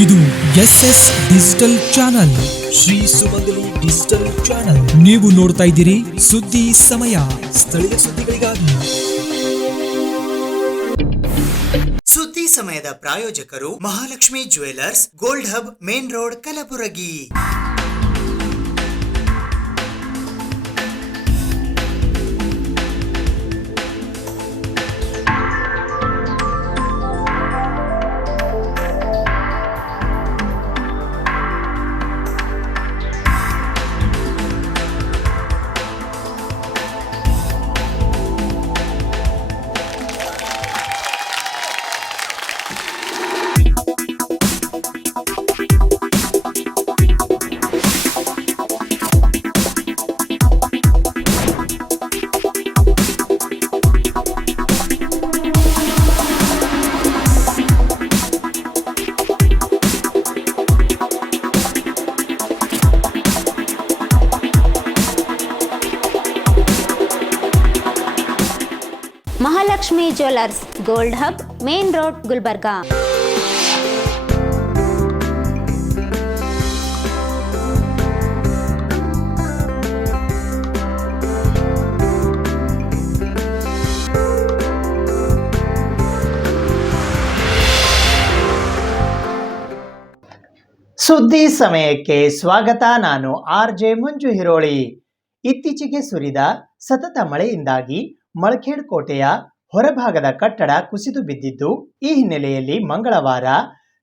ಇದು SS digital channel, Shri ಸುಮಂಗಲಿ digital channel. ನೀವು ನೋಡ್ತಾ ಇದ್ದೀರಿ ಸುದ್ದಿ ಸಮಯ, ಸ್ಥಳೀಯ ಸುದ್ದಿಗಳಿಗಾಗಿ. ಸುದ್ದಿ ಸಮಯದ ಪ್ರಾಯೋಜಕರು Mahalakshmi jewellers, gold hub, main road, Kalaburagi. Mahalakshmi jewellers, gold hub, main road, Gulbarga. ಸುದ್ದಿ ಸಮಯಕ್ಕೆ ಸ್ವಾಗತ. ನಾನು RJ ಮಂಜು ಹಿರೋಳಿ. ಇತ್ತೀಚೆಗೆ ಸುರಿದ ಸತತ ಮಳೆಯಿಂದಾಗಿ ಮಳಖೇಡ್ ಕೋಟೆಯ ಹೊರಭಾಗದ ಕಟ್ಟಡ ಕುಸಿದು ಬಿದ್ದಿದ್ದು, ಈ ಹಿನ್ನೆಲೆಯಲ್ಲಿ ಮಂಗಳವಾರ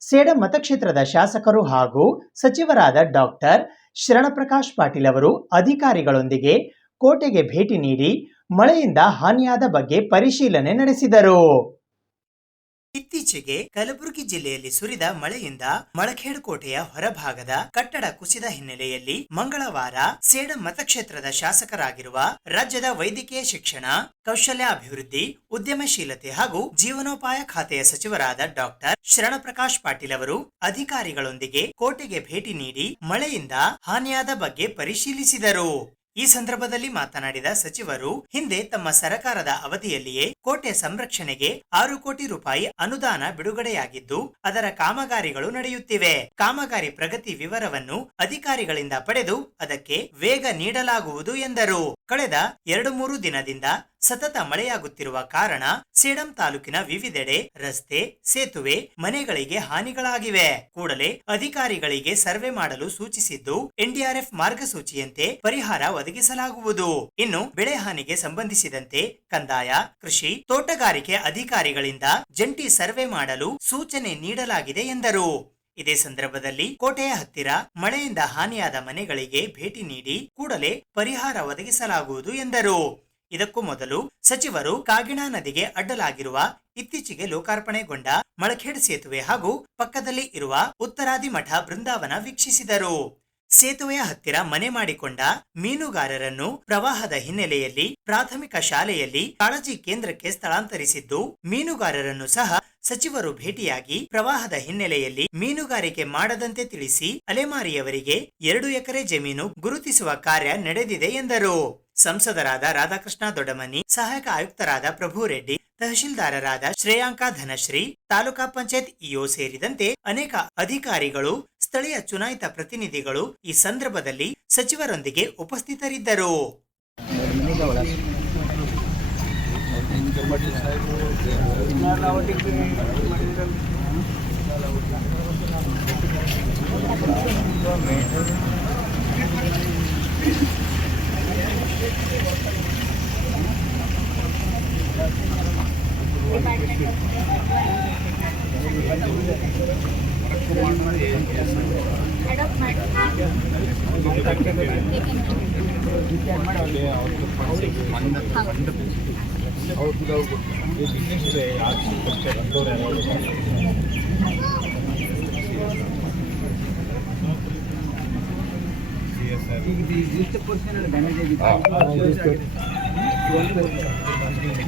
ಸೇಡಂ ಮತಕ್ಷೇತ್ರದ ಶಾಸಕರು ಹಾಗೂ ಸಚಿವರಾದ ಡಾಕ್ಟರ್ ಶರಣಪ್ರಕಾಶ್ ಪಾಟೀಲ್ ಅವರು ಅಧಿಕಾರಿಗಳೊಂದಿಗೆ ಕೋಟೆಗೆ ಭೇಟಿ ನೀಡಿ ಮಳೆಯಿಂದ ಹಾನಿಯಾದ ಬಗ್ಗೆ ಪರಿಶೀಲನೆ ನಡೆಸಿದರು. ಇತ್ತೀಚೆಗೆ ಕಲಬುರಗಿ ಜಿಲ್ಲೆಯಲ್ಲಿ ಸುರಿದ ಮಳೆಯಿಂದ ಮಳಖೇಡ್ ಕೋಟೆಯ ಹೊರಭಾಗದ ಕಟ್ಟಡ ಕುಸಿದ ಹಿನ್ನೆಲೆಯಲ್ಲಿ ಮಂಗಳವಾರ ಸೇಡಂ ಮತಕ್ಷೇತ್ರದ ಶಾಸಕರಾಗಿರುವ ರಾಜ್ಯದ ವೈದ್ಯಕೀಯ ಶಿಕ್ಷಣ, ಕೌಶಲ್ಯ ಅಭಿವೃದ್ಧಿ, ಉದ್ಯಮಶೀಲತೆ ಹಾಗೂ ಜೀವನೋಪಾಯ ಖಾತೆಯ ಸಚಿವರಾದ ಡಾಕ್ಟರ್ ಶರಣಪ್ರಕಾಶ್ ಪಾಟೀಲ್ ಅವರು ಅಧಿಕಾರಿಗಳೊಂದಿಗೆ ಕೋಟೆಗೆ ಭೇಟಿ ನೀಡಿ ಮಳೆಯಿಂದ ಹಾನಿಯಾದ ಬಗ್ಗೆ ಪರಿಶೀಲಿಸಿದರು. ಈ ಸಂದರ್ಭದಲ್ಲಿ ಮಾತನಾಡಿದ ಸಚಿವರು, ಹಿಂದೆ ತಮ್ಮ ಸರ್ಕಾರದ ಅವಧಿಯಲ್ಲಿಯೇ ಕೋಟೆ ಸಂರಕ್ಷಣೆಗೆ 6 ಕೋಟಿ ರೂಪಾಯಿ ಅನುದಾನ ಬಿಡುಗಡೆಯಾಗಿದ್ದು, ಅದರ ಕಾಮಗಾರಿಗಳು ನಡೆಯುತ್ತಿವೆ. ಕಾಮಗಾರಿ ಪ್ರಗತಿ ವಿವರವನ್ನು ಅಧಿಕಾರಿಗಳಿಂದ ಪಡೆದು ಅದಕ್ಕೆ ವೇಗ ನೀಡಲಾಗುವುದು ಎಂದರು. ಕಳೆದ 2-3 ದಿನದಿಂದ ಸತತ ಮಳೆಯಾಗುತ್ತಿರುವ ಕಾರಣ ಸೇಡಂ ತಾಲೂಕಿನ ವಿವಿಧೆಡೆ ರಸ್ತೆ, ಸೇತುವೆ, ಮನೆಗಳಿಗೆ ಹಾನಿಗಳಾಗಿವೆ. ಕೂಡಲೇ ಅಧಿಕಾರಿಗಳಿಗೆ ಸರ್ವೆ ಮಾಡಲು ಸೂಚಿಸಿದ್ದು, NDRF ಮಾರ್ಗಸೂಚಿಯಂತೆ ಪರಿಹಾರ ಒದಗಿಸಲಾಗುವುದು. ಇನ್ನು ಬೆಳೆ ಹಾನಿಗೆ ಸಂಬಂಧಿಸಿದಂತೆ ಕಂದಾಯ, ಕೃಷಿ, ತೋಟಗಾರಿಕೆ ಅಧಿಕಾರಿಗಳಿಂದ ಜಂಟಿ ಸರ್ವೆ ಮಾಡಲು ಸೂಚನೆ ನೀಡಲಾಗಿದೆ ಎಂದರು. ಇದೇ ಸಂದರ್ಭದಲ್ಲಿ ಕೋಟೆಯ ಹತ್ತಿರ ಮಳೆಯಿಂದ ಹಾನಿಯಾದ ಮನೆಗಳಿಗೆ ಭೇಟಿ ನೀಡಿ ಕೂಡಲೇ ಪರಿಹಾರ ಒದಗಿಸಲಾಗುವುದು ಎಂದರು. ಇದಕ್ಕೂ ಮೊದಲು ಸಚಿವರು ಕಾಗಿಣಾ ನದಿಗೆ ಅಡ್ಡಲಾಗಿರುವ ಇತ್ತೀಚೆಗೆ ಲೋಕಾರ್ಪಣೆಗೊಂಡ ಮಳಖೇಡ್ ಸೇತುವೆ ಹಾಗೂ ಪಕ್ಕದಲ್ಲಿ ಇರುವ ಉತ್ತರಾದಿ ಮಠ ಬೃಂದಾವನ ವೀಕ್ಷಿಸಿದರು. ಸೇತುವೆಯ ಹತ್ತಿರ ಮನೆ ಮಾಡಿಕೊಂಡ ಮೀನುಗಾರರನ್ನು ಪ್ರವಾಹದ ಹಿನ್ನೆಲೆಯಲ್ಲಿ ಪ್ರಾಥಮಿಕ ಶಾಲೆಯಲ್ಲಿ ಕಾಳಜಿ ಕೇಂದ್ರಕ್ಕೆ ಸ್ಥಳಾಂತರಿಸಿದ್ದು, ಮೀನುಗಾರರನ್ನು ಸಹ ಸಚಿವರು ಭೇಟಿಯಾಗಿ ಪ್ರವಾಹದ ಹಿನ್ನೆಲೆಯಲ್ಲಿ ಮೀನುಗಾರಿಕೆ ಮಾಡದಂತೆ ತಿಳಿಸಿ ಅಲೆಮಾರಿಯವರಿಗೆ 2 ಎಕರೆ ಜಮೀನು ಗುರುತಿಸುವ ಕಾರ್ಯ ನಡೆದಿದೆ ಎಂದರು. ಸಂಸದರಾದ ರಾಧಾಕೃಷ್ಣ ದೊಡ್ಡಮನಿ, ಸಹಾಯಕ ಆಯುಕ್ತರಾದ ಪ್ರಭು ರೆಡ್ಡಿ, ತಹಶೀಲ್ದಾರರಾದ ಶ್ರೇಯಾಂಕ ಧನಶ್ರೀ, ತಾಲೂಕಾ ಪಂಚಾಯತ್ ಇಒ ಸೇರಿದಂತೆ ಅನೇಕ ಅಧಿಕಾರಿಗಳು, ಸ್ಥಳೀಯ ಚುನಾಯಿತ ಪ್ರತಿನಿಧಿಗಳು ಈ ಸಂದರ್ಭದಲ್ಲಿ ಸಚಿವರೊಂದಿಗೆ ಉಪಸ್ಥಿತರಿದ್ದರು.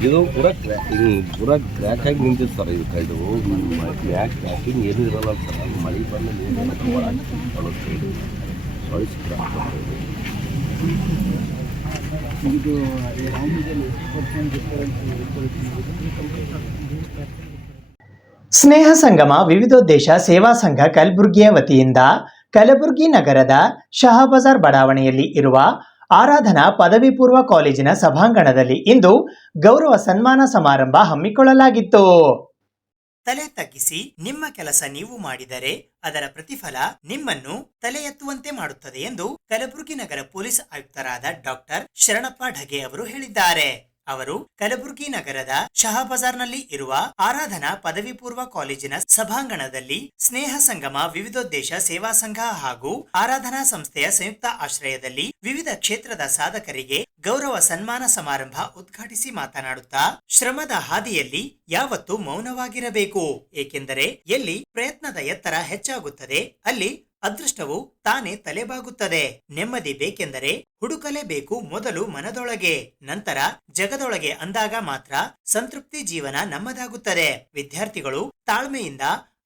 ಇದು ಪೂರ ಕ್ರ್ಯಾಕ್ ಆಗಿ ನಿಂತಿತ್ತು ಸರ್. ಇದು ಕ್ರ್ಯಾಕಿಂಗ್ ಏನೂ ಇರಲ್ಲ ಸರ್. ಮಳೆ ಬಂದು ಸ್ನೇಹ ಸಂಗಮ ವಿವಿಧೋದ್ದೇಶ ಸೇವಾ ಸಂಘ ಕಲಬುರಗಿಯ ವತಿಯಿಂದ ಕಲಬುರಗಿ ನಗರದ ಶಹಾಬಜಾರ್ ಬಡಾವಣೆಯಲ್ಲಿ ಇರುವ ಆರಾಧನಾ ಪದವಿ ಪೂರ್ವ ಕಾಲೇಜಿನ ಸಭಾಂಗಣದಲ್ಲಿ ಇಂದು ಗೌರವ ಸನ್ಮಾನ ಸಮಾರಂಭ ಹಮ್ಮಿಕೊಳ್ಳಲಾಗಿತ್ತು. ತಲೆ ತಗ್ಗಿಸಿ ನಿಮ್ಮ ಕೆಲಸ ನೀವು ಮಾಡಿದರೆ ಅದರ ಪ್ರತಿಫಲ ನಿಮ್ಮನ್ನು ತಲೆ ಎತ್ತುವಂತೆ ಮಾಡುತ್ತದೆ ಎಂದು ಕಲಬುರಗಿ ನಗರ ಪೊಲೀಸ್ ಆಯುಕ್ತರಾದ ಡಾಕ್ಟರ್ ಶರಣಪ್ಪ ಢಗೆ ಅವರು ಹೇಳಿದ್ದಾರೆ. ಅವರು ಕಲಬುರಗಿ ನಗರದ ಶಹಾಬಜಾರ್ನಲ್ಲಿ ಇರುವ ಆರಾಧನಾ ಪದವಿ ಪೂರ್ವ ಕಾಲೇಜಿನ ಸಭಾಂಗಣದಲ್ಲಿ ಸ್ನೇಹ ಸಂಗಮ ವಿವಿಧೋದ್ದೇಶ ಸೇವಾ ಸಂಘ ಹಾಗೂ ಆರಾಧನಾ ಸಂಸ್ಥೆಯ ಸಂಯುಕ್ತ ಆಶ್ರಯದಲ್ಲಿ ವಿವಿಧ ಕ್ಷೇತ್ರದ ಸಾಧಕರಿಗೆ ಗೌರವ ಸನ್ಮಾನ ಸಮಾರಂಭ ಉದ್ಘಾಟಿಸಿ ಮಾತನಾಡುತ್ತಾ, ಶ್ರಮದ ಹಾದಿಯಲ್ಲಿ ಯಾವತ್ತೂ ಮೌನವಾಗಿರಬೇಕು, ಏಕೆಂದರೆ ಎಲ್ಲಿ ಪ್ರಯತ್ನದ ಎತ್ತರ ಹೆಚ್ಚಾಗುತ್ತದೆ ಅಲ್ಲಿ ಅದೃಷ್ಟವು ತಾನೇ ತಲೆಬಾಗುತ್ತದೆ. ನೆಮ್ಮದಿ ಬೇಕೆಂದರೆ ಹುಡುಕಲೇಬೇಕು ಮೊದಲು ಮನದೊಳಗೆ, ನಂತರ ಜಗದೊಳಗೆ ಅಂದಾಗ ಮಾತ್ರ ಸಂತೃಪ್ತಿ ಜೀವನ ನಮ್ಮದಾಗುತ್ತದೆ. ವಿದ್ಯಾರ್ಥಿಗಳು ತಾಳ್ಮೆಯಿಂದ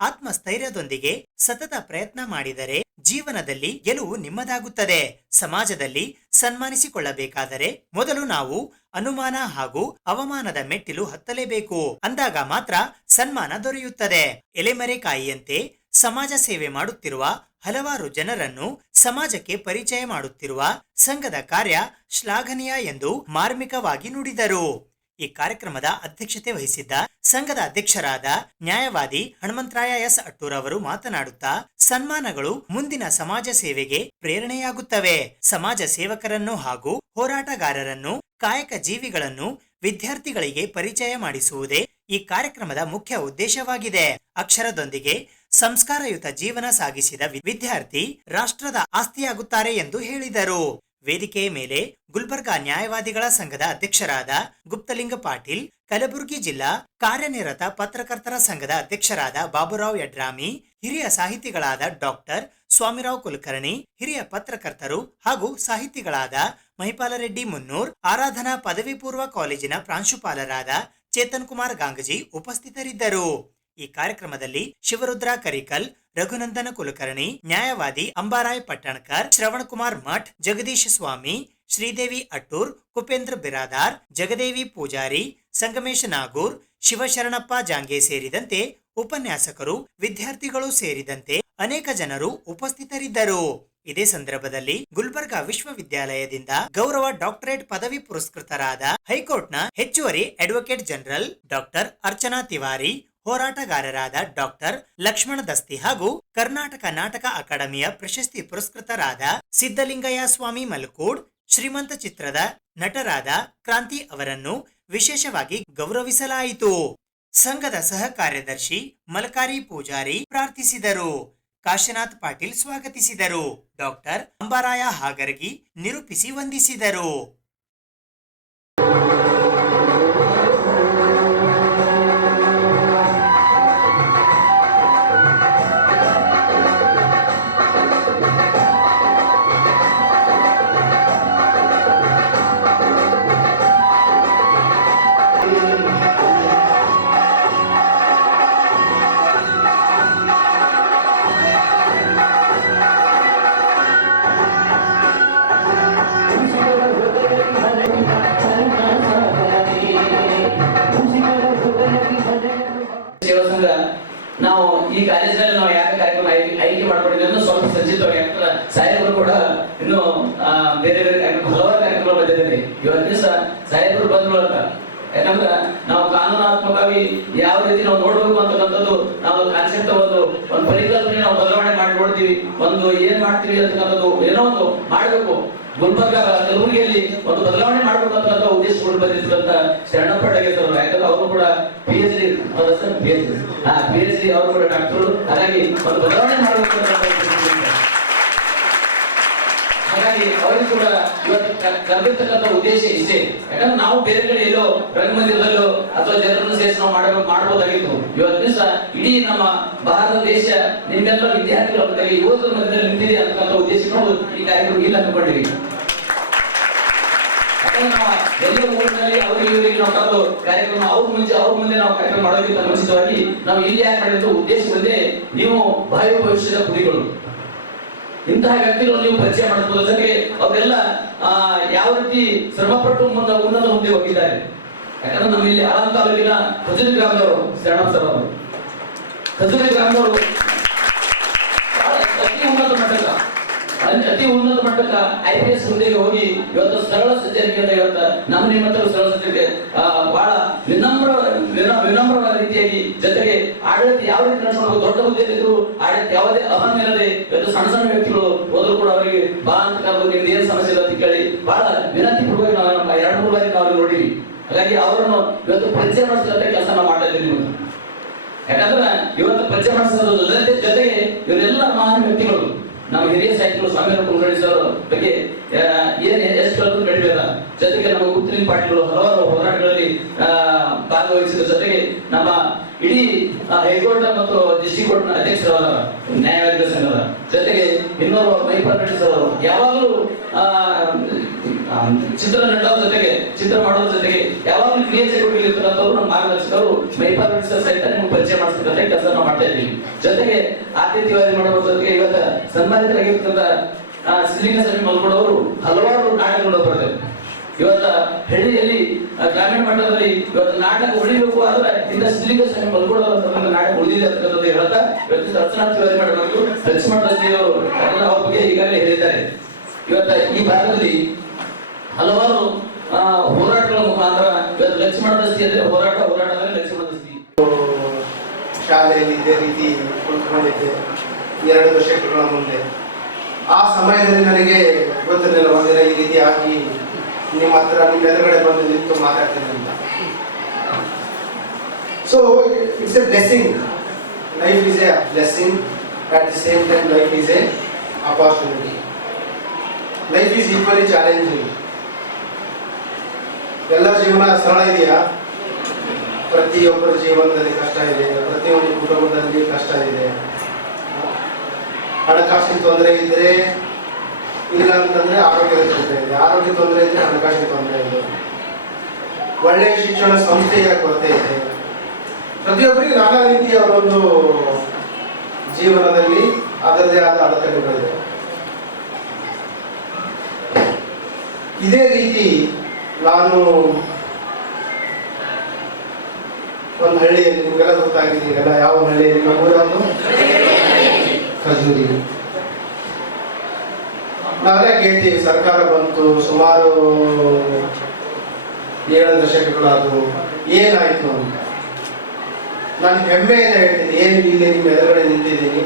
ಆತ್ಮಸ್ಥೈರ್ಯದೊಂದಿಗೆ ಸತತ ಪ್ರಯತ್ನ ಮಾಡಿದರೆ ಜೀವನದಲ್ಲಿ ಗೆಲುವು ನಿಮ್ಮದಾಗುತ್ತದೆ. ಸಮಾಜದಲ್ಲಿ ಸನ್ಮಾನಿಸಿಕೊಳ್ಳಬೇಕಾದರೆ ಮೊದಲು ನಾವು ಅನುಮಾನ ಹಾಗೂ ಅವಮಾನದ ಮೆಟ್ಟಿಲು ಹತ್ತಲೇಬೇಕು. ಅಂದಾಗ ಮಾತ್ರ ಸನ್ಮಾನ ದೊರೆಯುತ್ತದೆ. ಎಲೆಮರೆಕಾಯಿಯಂತೆ ಸಮಾಜ ಸೇವೆ ಮಾಡುತ್ತಿರುವ ಹಲವಾರು ಜನರನ್ನು ಸಮಾಜಕ್ಕೆ ಪರಿಚಯ ಮಾಡುತ್ತಿರುವ ಸಂಘದ ಕಾರ್ಯ ಶ್ಲಾಘನೀಯ ಎಂದು ಮಾರ್ಮಿಕವಾಗಿ ನುಡಿದರು. ಈ ಕಾರ್ಯಕ್ರಮದ ಅಧ್ಯಕ್ಷತೆ ವಹಿಸಿದ್ದ ಸಂಘದ ಅಧ್ಯಕ್ಷರಾದ ನ್ಯಾಯವಾದಿ ಹನುಮಂತರಾಯ ಎಸ್ ಅಟ್ಟೂರ್ ಅವರು ಮಾತನಾಡುತ್ತಾ, ಸನ್ಮಾನಗಳು ಮುಂದಿನ ಸಮಾಜ ಸೇವೆಗೆ ಪ್ರೇರಣೆಯಾಗುತ್ತವೆ. ಸಮಾಜ ಸೇವಕರನ್ನು ಹಾಗೂ ಹೋರಾಟಗಾರರನ್ನು, ಕಾಯಕ ಜೀವಿಗಳನ್ನು ವಿದ್ಯಾರ್ಥಿಗಳಿಗೆ ಪರಿಚಯ ಮಾಡಿಸುವುದೇ ಈ ಕಾರ್ಯಕ್ರಮದ ಮುಖ್ಯ ಉದ್ದೇಶವಾಗಿದೆ. ಅಕ್ಷರದೊಂದಿಗೆ ಸಂಸ್ಕಾರಯುತ ಜೀವನ ಸಾಗಿಸಿದ ವಿದ್ಯಾರ್ಥಿ ರಾಷ್ಟ್ರದ ಆಸ್ತಿಯಾಗುತ್ತಾರೆ ಎಂದು ಹೇಳಿದರು. ವೇದಿಕೆಯ ಮೇಲೆ ಗುಲ್ಬರ್ಗಾ ನ್ಯಾಯವಾದಿಗಳ ಸಂಘದ ಅಧ್ಯಕ್ಷರಾದ ಗುಪ್ತಲಿಂಗ ಪಾಟೀಲ್, ಕಲಬುರಗಿ ಜಿಲ್ಲಾ ಕಾರ್ಯನಿರತ ಪತ್ರಕರ್ತರ ಸಂಘದ ಅಧ್ಯಕ್ಷರಾದ ಬಾಬುರಾವ್ ಯಡ್ರಾಮಿ, ಹಿರಿಯ ಸಾಹಿತಿಗಳಾದ ಡಾಕ್ಟರ್ ಸ್ವಾಮಿರಾವ್ ಕುಲಕರ್ಣಿ, ಹಿರಿಯ ಪತ್ರಕರ್ತರು ಹಾಗೂ ಸಾಹಿತಿಗಳಾದ ಮಹಿಪಾಲರೆಡ್ಡಿ ಮುನ್ನೂರ್, ಆರಾಧನಾ ಪದವಿ ಪೂರ್ವ ಕಾಲೇಜಿನ ಪ್ರಾಂಶುಪಾಲರಾದ ಚೇತನ್ ಕುಮಾರ್ ಗಾಂಗಜಿ ಉಪಸ್ಥಿತರಿದ್ದರು. ಈ ಕಾರ್ಯಕ್ರಮದಲ್ಲಿ ಶಿವರುದ್ರ ಕರಿಕಲ್, ರಘುನಂದನ ಕುಲಕರ್ಣಿ, ನ್ಯಾಯವಾದಿ ಅಂಬಾರಾಯ್ ಪಟ್ಟಣಕರ್, ಶ್ರವಣ್ ಕುಮಾರ್ ಮಠ್, ಜಗದೀಶ್ ಸ್ವಾಮಿ, ಶ್ರೀದೇವಿ ಅಟ್ಟೂರ್, ಕುಪೇಂದ್ರ ಬಿರಾದಾರ್, ಜಗದೇವಿ ಪೂಜಾರಿ, ಸಂಗಮೇಶ್ ನಾಗೂರ್, ಶಿವಶರಣಪ್ಪ ಜಾಂಗೆ ಸೇರಿದಂತೆ ಉಪನ್ಯಾಸಕರು, ವಿದ್ಯಾರ್ಥಿಗಳು ಸೇರಿದಂತೆ ಅನೇಕ ಜನರು ಉಪಸ್ಥಿತರಿದ್ದರು. ಇದೇ ಸಂದರ್ಭದಲ್ಲಿ ಗುಲ್ಬರ್ಗಾ ವಿಶ್ವವಿದ್ಯಾಲಯದಿಂದ ಗೌರವ ಡಾಕ್ಟರೇಟ್ ಪದವಿ ಪುರಸ್ಕೃತರಾದ ಹೈಕೋರ್ಟ್ನ ಹೆಚ್ಚುವರಿ advocate general doctor Archana Tiwari, ಹೋರಾಟಗಾರರಾದ ಡಾಕ್ಟರ್ ಲಕ್ಷ್ಮಣ ದಸ್ತಿ ಹಾಗೂ ಕರ್ನಾಟಕ ನಾಟಕ ಅಕಾಡೆಮಿಯ ಪ್ರಶಸ್ತಿ ಪುರಸ್ಕೃತರಾದ ಸಿದ್ದಲಿಂಗಯ್ಯ ಸ್ವಾಮಿ ಮಲಕೂಡ್, ಶ್ರೀಮಂತ ಚಿತ್ರದ ನಟರಾದ ಕ್ರಾಂತಿ ಅವರನ್ನು ವಿಶೇಷವಾಗಿ ಗೌರವಿಸಲಾಯಿತು. ಸಂಘದ ಸಹ ಕಾರ್ಯದರ್ಶಿ ಮಲಕಾರಿ ಪೂಜಾರಿ ಪ್ರಾರ್ಥಿಸಿದರು. ಕಾಶಿನಾಥ್ ಪಾಟೀಲ್ ಸ್ವಾಗತಿಸಿದರು. ಡಾಕ್ಟರ್ ಅಂಬಾರಾಯ ಹಾಗರಗಿ ನಿರೂಪಿಸಿ ವಂದಿಸಿದರು. ನಾವು ಈ ಕಾಲೇಜಿನಲ್ಲಿ ನಾವು ಯಾಕೆ ಕಾರ್ಯಕ್ರಮ ಆಯ್ಕೆ ಮಾಡ್ಕೊಂಡಿದ್ದೀವಿ ಸ್ವಲ್ಪ ಸಂಚಿತವಾಗಿ ಯಾಕಂದ್ರೆ ಸಾಹೇಬರು ಕೂಡ ಇನ್ನು ಬೇರೆ ಬೇರೆ ಹಲವಾರು ಕಾರ್ಯಕ್ರಮ ಬಂದಿದ್ದಾರೆ. ಇವತ್ತು ದಿವಸ ಸಾಹೇಬರು ಬಂದ್ರೊಳಗ ಯಾಕಂದ್ರೆ ನಾವು ಕಾನೂನಾತ್ಮಕವಾಗಿ ಯಾವ ರೀತಿ ನಾವು ನೋಡ್ಬೇಕು ಅಂತಕ್ಕಂಥದ್ದು ನಾವು ಕಾನ್ಸೆಪ್ಟ್ ಒಂದು ಪರಿಕಲ್ಪನೆ ನಾವು ಬದಲಾವಣೆ ಮಾಡಿ ನೋಡ್ತೀವಿ. ಒಂದು ಏನ್ ಮಾಡ್ತೀವಿ ಅಂತಕ್ಕಂಥದ್ದು ಏನೋ ಒಂದು ಮಾಡ್ಬೇಕು. ಗುಲ್ಬರ್ಗಾ ಕಲಬುರಗಿಯಲ್ಲಿ ಒಂದು ಬದಲಾವಣೆ ಮಾಡ್ಬೇಕು ಅಂತ ಉದ್ದೇಶಗಳು ಬಂದಿರ್ತಕ್ಕಂಥ ಶರಣಪ್ಪ ಢಗೆ ಸರ್, ಯಾಕಂದ್ರೆ ಅವರು ಕೂಡ PhD ಅವರು ಕೂಡ ಡಾಕ್ಟರ್. ಹಾಗಾಗಿ ಒಂದು ಬದಲಾವಣೆ ಮಾಡಬೇಕು ಅಂತ ಹಾಗಾಗಿ ಅವರಿಗೂ ಕೂಡ ಇವತ್ತು ಕರೆದಿರ್ತಕ್ಕಂಥ ಉದ್ದೇಶ ಇಷ್ಟೇ. ಯಾಕಂದ್ರೆ ನಾವು ಬೇರೆ ಕಡೆ ಎಲ್ಲೋ ರಂಗಮಂದಿರದಲ್ಲೋ ಅಥವಾ ಜನರನ್ನು ಸೇರಿಸಿ ನಾವು ಮಾಡಬಹುದಾಗಿತ್ತು. ಇವತ್ತು ದಿವಸ ಇಡೀ ನಮ್ಮ ಭಾರತ ದೇಶ ನಿಮ್ಮೆಲ್ಲ ವಿದ್ಯಾರ್ಥಿಗಳ ಮಧ್ಯದಲ್ಲಿ ಯುವಕರ ಮಧ್ಯದಲ್ಲಿ ನಿಂತಿದೆ ಅಂತಕ್ಕಂಥ ಉದ್ದೇಶ ನಾವು ಈ ಕಾರ್ಯಕ್ರಮ ಇಲ್ಲ ಅಂದ್ಕೊಂಡಿವಿ. ಎಲ್ಲ ಊರಿನಲ್ಲಿ ಅವ್ರಿಗೆ ಇವರಿಗೆ ನಾವು ಕರೆದು ಕಾರ್ಯಕ್ರಮ ಅವ್ರ ಮುಂದೆ ನಾವು ಕಾರ್ಯಕ್ರಮ ಮಾಡೋದಕ್ಕಿಂತ ಮುಂಚಿತವಾಗಿ ನಾವು ಇಲ್ಲಿ ಯಾಕೆ ಮಾಡಿದ ಉದ್ದೇಶ ಬಂದೇ, ನೀವು ಭಾವಿ ಭವಿಷ್ಯದ ಕುಡಿಗಳು ಇಂತಹ ವ್ಯಕ್ತಿಗಳನ್ನು ನೀವು ಪರಿಚಯ ಮಾಡಿಕೊಳ್ಳುವ ಜೊತೆಗೆ ಅವರೆಲ್ಲ ಯಾವ ರೀತಿ ಶ್ರಮಪಟ್ಟು ಉನ್ನತ ಹುದ್ದೆ ಹೋಗಿದ್ದಾರೆ. ಯಾಕಂದ್ರೆ ನಮ್ಮ ಇಲ್ಲಿ ಆಳಂದ ತಾಲೂಕಿನ ಹೊಜದ ಗ್ರಾಮದವರು ಶರಣಪ್ಪ ಸರ್ ಅವರು ಕಸ್ತೂರಿ ಗ್ರಾಮದವರು ಅತಿ ಉನ್ನತ ಮಟ್ಟದ IPS ಹುದ್ದೆಗೆ ಹೋಗಿ ಇವತ್ತು ಸರಳ ಸಜ್ಜನಿಕೆಯಿಂದ ಇವತ್ತು ನಮ್ಮ ನಿಮ್ಮ ಹತ್ರ ಸರಳ ಸಜ್ಜನಿಕೆ ಬಹಳ ವಿನಮ್ರ ರೀತಿಯಾಗಿ, ಜೊತೆಗೆ ಆಡಳಿತ ಯಾವ ರೀತಿ ನಡೆಸಬೇಕು, ದೊಡ್ಡ ಹುದ್ದೆಯಲ್ಲಿದ್ರು ಆಡಳಿತ ಯಾವುದೇ ಅಹಂ ಇರದೆ ಇವತ್ತು ಸಣ್ಣ ಸಣ್ಣ ವ್ಯಕ್ತಿಗಳು ಹೋದ್ರು ಕೂಡ ಅವರಿಗೆ ಬಾ ಅಂತ ಕರೆದು ನಿಮ್ದು ಏನ್ ಸಮಸ್ಯೆ ಇಲ್ಲ ಅಂತ ಕೇಳಿ ಬಹಳ ವಿನಂತಿ ಪೂರ್ವಕ ನಾವು 2-3 ಬಾರಿ ನಾವು ನೋಡಿವಿ. ಹಾಗಾಗಿ ಅವರನ್ನು ಇವತ್ತು ಪರಿಚಯ ಮಾಡಿಸೋದಂತ ಕೆಲಸ ನಾವು ಮಾಡ್ತಾ ಇದ್ದೀವಿ ನಿಮಗೆ. ಯಾಕಂದ್ರೆ ಇವತ್ತು ಪರಿಚಯ ಮಾಡಿಸೋದ್ರ ಜೊತೆಗೆ ಇವರೆಲ್ಲ ಮಹಾನ್ ವ್ಯಕ್ತಿಗಳು, ನಮ್ಮ ಹಿರಿಯ ಸಾಹಿತಿಗಳು ಸ್ವಾಮಿಯವರು ಕುಲಕರ್ಣಿ ಸರ್ ಬಗ್ಗೆ ಎಷ್ಟು ಕಡಿಮೆ. ಜೊತೆಗೆ ನಮ್ಮ ಗುಪ್ತಲಿಂಗ ಪಾಟೀಲ್ ಹಲವಾರು ಹೋರಾಟಗಳಲ್ಲಿ ಭಾಗವಹಿಸಿದ ಜೊತೆಗೆ ನಮ್ಮ ಇಡೀ ಹೈಕೋರ್ಟ್ ಮತ್ತು ಡಿಸ್ಟ್ರಿಕ್ಟ್ ಕೋರ್ಟ್ ಅಧ್ಯಕ್ಷರಾದ ನ್ಯಾಯವಾದಿಗಳ ಸಂಘದ ಜೊತೆಗೆ ಇನ್ನೊಬ್ಬ ಮೈಪಾಲ್ ರೆಡ್ಡಿ ಸರ್ ಅವರು ಯಾವಾಗಲೂ ಚಿತ್ರ ನಟರ ಜೊತೆಗೆ ಚಿತ್ರ ಮಾಡೋದ್ರ ಜೊತೆಗೆ ಯಾವಾಗಲೂ ಕ್ರಿಯೆ ಚಟುವಟಿಕೆಗಳು ನಮ್ಮ ಮಾರ್ಗದರ್ಶಕರು ಮೈಪಾಲ್ ರೆಡ್ಡಿ ಸರ್ ಸಹಿತ ನಿಮ್ಗೆ ಪರಿಚಯ ಮಾಡಿಸ್ತಕ್ಕಂಥ ಕೆಲಸ ನಾವು ಮಾಡ್ತಾ ಇದ್ದೀವಿ. ಜೊತೆಗೆ ಆತಿಥ್ಯವಾದಿ ಮಾಡುವ ಜೊತೆಗೆ ಇವತ್ತು ಸನ್ಮಾನಿತರಾಗಿರ್ತಕ್ಕಂಥ ಸಿದ್ಧಲಿಂಗ ಸ್ವಾಮಿ ಮಲ್ಕೋಡವರು ಹಲವಾರು ನಾಟಕಗಳು ಬರ್ತೇವೆ. ಇವತ್ತ ಹಳ್ಳಿಯಲ್ಲಿ ಗ್ರಾಮೀಣ ಮಟ್ಟದಲ್ಲಿ ಇವತ್ತು ನಾಟಕ ಉಳಿಬೇಕು ಆದ್ರೆ ಇಂಥ ಸಿದ್ಧಲಿಂಗ ಸ್ವಾಮಿ ಮಲ್ಕೋಡವರು ನಾಟಕ ಉಳಿದಿದೆ ಅಂತಕ್ಕಂಥದ್ದು ಹೇಳ್ತಾ ಇವತ್ತು ರಚನಾ ತಿವಾರಿ ಮಾಡಬೇಕು, ಲಕ್ಷ್ಮಣ ದಸ್ತಿಯವರು ಅವ್ರ ಬಗ್ಗೆ ಈಗಾಗಲೇ ಹೇಳಿದ್ದಾರೆ. ಇವತ್ತ ಈ ಭಾಗದಲ್ಲಿ ಹಲವಾರು ಹೋರಾಟಗಳ ಮುಖಾಂತರ ಇವತ್ತು ಲಕ್ಷ್ಮಣ ದಸ್ತಿ ಅಂದ್ರೆ ಹೋರಾಟ ಅಂದ್ರೆ ಲಕ್ಷ್ಮಣ ದಸ್ತಿ ಶಾಲೆಯಲ್ಲಿ ಇದೇ ರೀತಿ ಕುಳಿತುಕೊಂಡಿದ್ದೆ 2 ದಶಕಗಳ ಮುಂದೆ. ಆ ಸಮಯದಲ್ಲಿ ನನಗೆ ಗೊತ್ತಿರಲಿಲ್ಲ ಒಂದಿನ ಈ ರೀತಿ ಆಗಿ ನಿಮ್ಮ ಹತ್ರ ನಿಮ್ಮ ಎದುರುಗಡೆ ಬಂದು ನಿಂತು ಮಾತಾಡ್ತೀನಿ ಅಂತ. So it's A blessing. Life is A blessing, at the same time life is A opportunity. Life is equally challenging. ಎಲ್ಲರ ಜೀವನ ಸರಳ ಇದೆಯಾ? ಪ್ರತಿಯೊಬ್ಬರ ಜೀವನದಲ್ಲಿ ಕಷ್ಟ ಇದೆ, ಪ್ರತಿಯೊಂದು ಕುಟುಂಬದಲ್ಲಿ ಕಷ್ಟ ಇದೆ. ಹಣಕಾಸಿನ ತೊಂದರೆ ಇದ್ರೆ, ಇಲ್ಲ ಅಂತಂದ್ರೆ ಆರೋಗ್ಯದ ತೊಂದರೆ ಇದೆ, ಆರೋಗ್ಯ ತೊಂದರೆ ಇದ್ರೆ ಹಣಕಾಸಿನ ತೊಂದರೆ ಇದೆ, ಒಳ್ಳೆಯ ಶಿಕ್ಷಣ ಸಂಸ್ಥೆಯ ಕೊರತೆ ಇದೆ. ಪ್ರತಿಯೊಬ್ಬರಿಗೆ ನಾನಾ ರೀತಿಯ ಒಂದು ಜೀವನದಲ್ಲಿ ಅದರದೇ ಆದ ಅಡೆತಡೆಗಳಿದೆ. ಇದೇ ರೀತಿ ನಾನು ಒಂದು ಹಳ್ಳಿಯಲ್ಲಿ, ನಿಮಗೆಲ್ಲ ಗೊತ್ತಾಗಿದೆ ಈಗೆಲ್ಲ ಯಾವ ಹಳ್ಳಿಯಲ್ಲಿ, ನಮ್ಮೂರನ್ನು ಖಜೂರಿ. ನಾವೇ ಕೇಳ್ತೀವಿ ಸರ್ಕಾರ ಬಂತು, ಸುಮಾರು 7 ದಶಕಗಳಾದವು, ಏನಾಯ್ತು ಅಂತ. ನಾನು ಹೆಮ್ಮೆಯಿಂದ ಹೇಳ್ತೀನಿ, ಏನು ಇಲ್ಲಿ ನಿಮ್ಮ ಎದುರುಗಡೆ ನಿಂತಿದ್ದೀನಿ,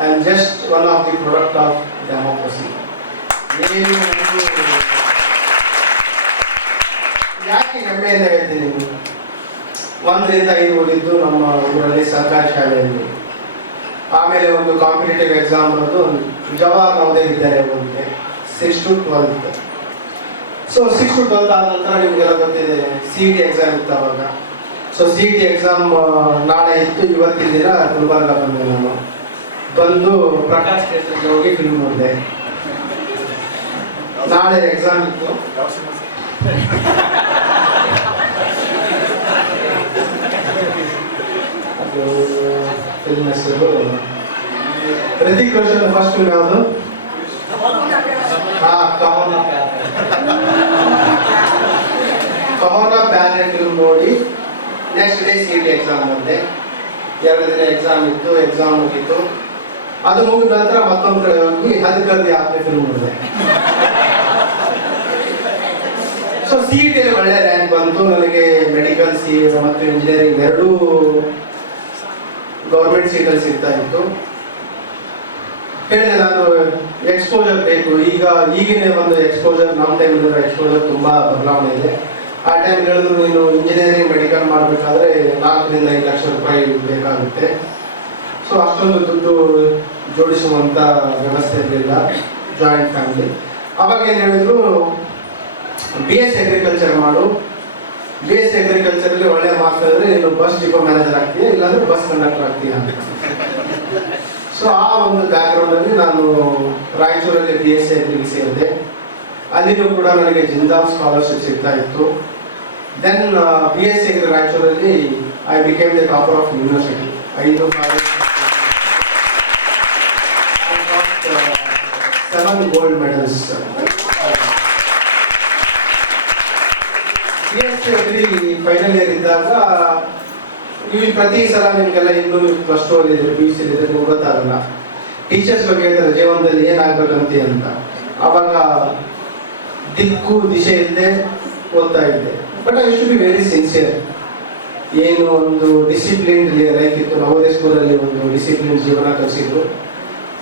I am just one of the product of democracy. ಯಾಕೆ ಹೆಮ್ಮೆಯಿಂದ ಹೇಳ್ತೀನಿ? 1 ರಿಂದ 5 ಓದಿದ್ದು ನಮ್ಮ ಊರಲ್ಲಿ ಸರ್ಕಾರಿ ಶಾಲೆಯಲ್ಲಿ. ಆಮೇಲೆ ಒಂದು ಕಾಂಪಿಟೇಟಿವ್ ಎಕ್ಸಾಮ್ ಬರೋದು ಜವಾಹರ್ ನವೋದಯ ವಿದ್ಯಾಲಯ ಬಂದಿದೆ 6 to 12. ಸೊ 6 to 12 ಆದ ನಂತರ ನಿಮಗೆಲ್ಲ ಗೊತ್ತಿದೆ CET ಎಕ್ಸಾಮ್ ಇತ್ತು ಅವಾಗ. ಸೊ CET ಎಕ್ಸಾಮ್ ನಾಳೆ ಇತ್ತು. ಇವತ್ತಿನ ದಿನ ಗುಲ್ಬರ್ಗ ಬಂದೆ. ನಾನು ಬಂದು ಪ್ರಕಾಶ್ ಥಿಯೇಟರ್ಗೆ ಹೋಗಿ ಫಿಲ್ಮ್ ನೋಡಿದೆ. ನಾಳೆ ಎಕ್ಸಾಮ್ ಇತ್ತು. ಅದು ಫಿಲ್ಮ್ ಹೆಸರು ಋತಿಕ್ ರೋಷನ್ ಫಸ್ಟ್ ಫಿಲ್ಮ್ ಯಾವುದು? ಕಮೋನಾ ಪ್ಯಾರೆ ಫಿಲ್ಮ್ ನೋಡಿ ನೆಕ್ಸ್ಟ್ ಡೇ CET ಎಕ್ಸಾಮ್ ಬಂದೆ. 2 ದಿನ ಎಕ್ಸಾಮ್ ಇತ್ತು. ಎಕ್ಸಾಮ್ ಮುಗಿತು. ಅದು ಮುಗಿದ ನಂತರ ಮತ್ತೊಂದು ಕಡೆ ಹೋಗಿ ಹದಿಕರ್ದಿ ಆಪ್ತೆ ಫಿಲ್ಮ್ ನೋಡಿದೆ. ಸೊ CET ಒಳ್ಳೆ ರ್ಯಾಂಕ್ ಬಂತು ನನಗೆ. ಮೆಡಿಕಲ್ ಸೀಟ್ ಮತ್ತು ಇಂಜಿನಿಯರಿಂಗ್ 2 ಗೌರ್ಮೆಂಟ್ ಸೀಟಲ್ಲಿ ಸಿಗ್ತಾ ಇತ್ತು. ಹೇಳಿದೆ ನಾನು ಎಕ್ಸ್ಪೋಜರ್ ಬೇಕು. ಈಗಿನ ಒಂದು ಎಕ್ಸ್ಪೋಜರ್, ನಮ್ಮ ಟೈಮ್ ಎಕ್ಸ್ಪೋಜರ್ ತುಂಬಾ ಬದಲಾವಣೆ ಇದೆ. ಆ ಟೈಮ್ ಹೇಳಿದ್ರು ನೀನು ಇಂಜಿನಿಯರಿಂಗ್ ಮೆಡಿಕಲ್ ಮಾಡಬೇಕಾದ್ರೆ 4 ರಿಂದ 5 ಲಕ್ಷ ರೂಪಾಯಿ ಬೇಕಾಗುತ್ತೆ. ಸೊ ಅಷ್ಟೊಂದು ದುಡ್ಡು ಜೋಡಿಸುವಂತ ವ್ಯವಸ್ಥೆ ಇರಲಿಲ್ಲ, ಜಾಯಿಂಟ್ ಫ್ಯಾಮಿಲಿ. ಅವಾಗ ಏನು ಹೇಳಿದ್ರು, BS ಅಗ್ರಿಕಲ್ಚರ್ ಮಾಡು. BS ಅಗ್ರಿಕಲ್ಚರಲ್ಲಿ ಒಳ್ಳೆ ಮಾರ್ಕ್ಸ್ ಅಂದರೆ ನೀನು ಬಸ್ ಡಿಪೋ ಮ್ಯಾನೇಜರ್ ಆಗ್ತೀಯ, ಇಲ್ಲಾಂದ್ರೆ ಬಸ್ ಕಂಡಕ್ಟರ್ ಆಗ್ತೀಯ ಅಂತ. ಸೊ ಆ ಒಂದು ಬ್ಯಾಕ್ಗ್ರೌಂಡಲ್ಲಿ ನಾನು ರಾಯಚೂರಲ್ಲಿ BSc ಅಗ್ರಿಗೆ ಸೇರಿದೆ. ಅಲ್ಲಿನೂ ಕೂಡ ನನಗೆ ಜಿಂದಾಲ್ ಸ್ಕಾಲರ್ಶಿಪ್ ಸಿಗ್ತಾ ಇತ್ತು. ದೆನ್ BSc ಅಗ್ರಿ ರಾಯಚೂರಲ್ಲಿ I became the topper of university. 7 gold medals. BSc agri final year ಇದ್ದಾಗ ಇವು ಪ್ರತಿ ಸಲ ನಿಮಗೆಲ್ಲ ಇನ್ನೂ ಪ್ಲಸ್ ಟು ಅಲ್ಲಿ ಪಿ ಯು ಸಿ ಇದ್ರೆ ನಿಮ್ಗೆ ಗೊತ್ತಾಗಲ್ಲ. ಟೀಚರ್ಸ್ ಬಗ್ಗೆ ಹೇಳ್ತಾರೆ ಜೀವನದಲ್ಲಿ ಏನಾಗಬೇಕಂತೆ ಅಂತ. ಆವಾಗ ದಿಕ್ಕು ದಿಶೆ ಇಲ್ಲದೆ ಓದ್ತಾ ಇದ್ದೆ. But I should be very sincere. ಏನು ಒಂದು ಡಿಸಿಪ್ಲಿನ್ ಲೈಫ್ ಇತ್ತು. ನವೋದಯ ಸ್ಕೂಲಲ್ಲಿ ಒಂದು ಡಿಸಿಪ್ಲಿನ್ ಜೀವನ ಕಲಿಸಿದ್ರು.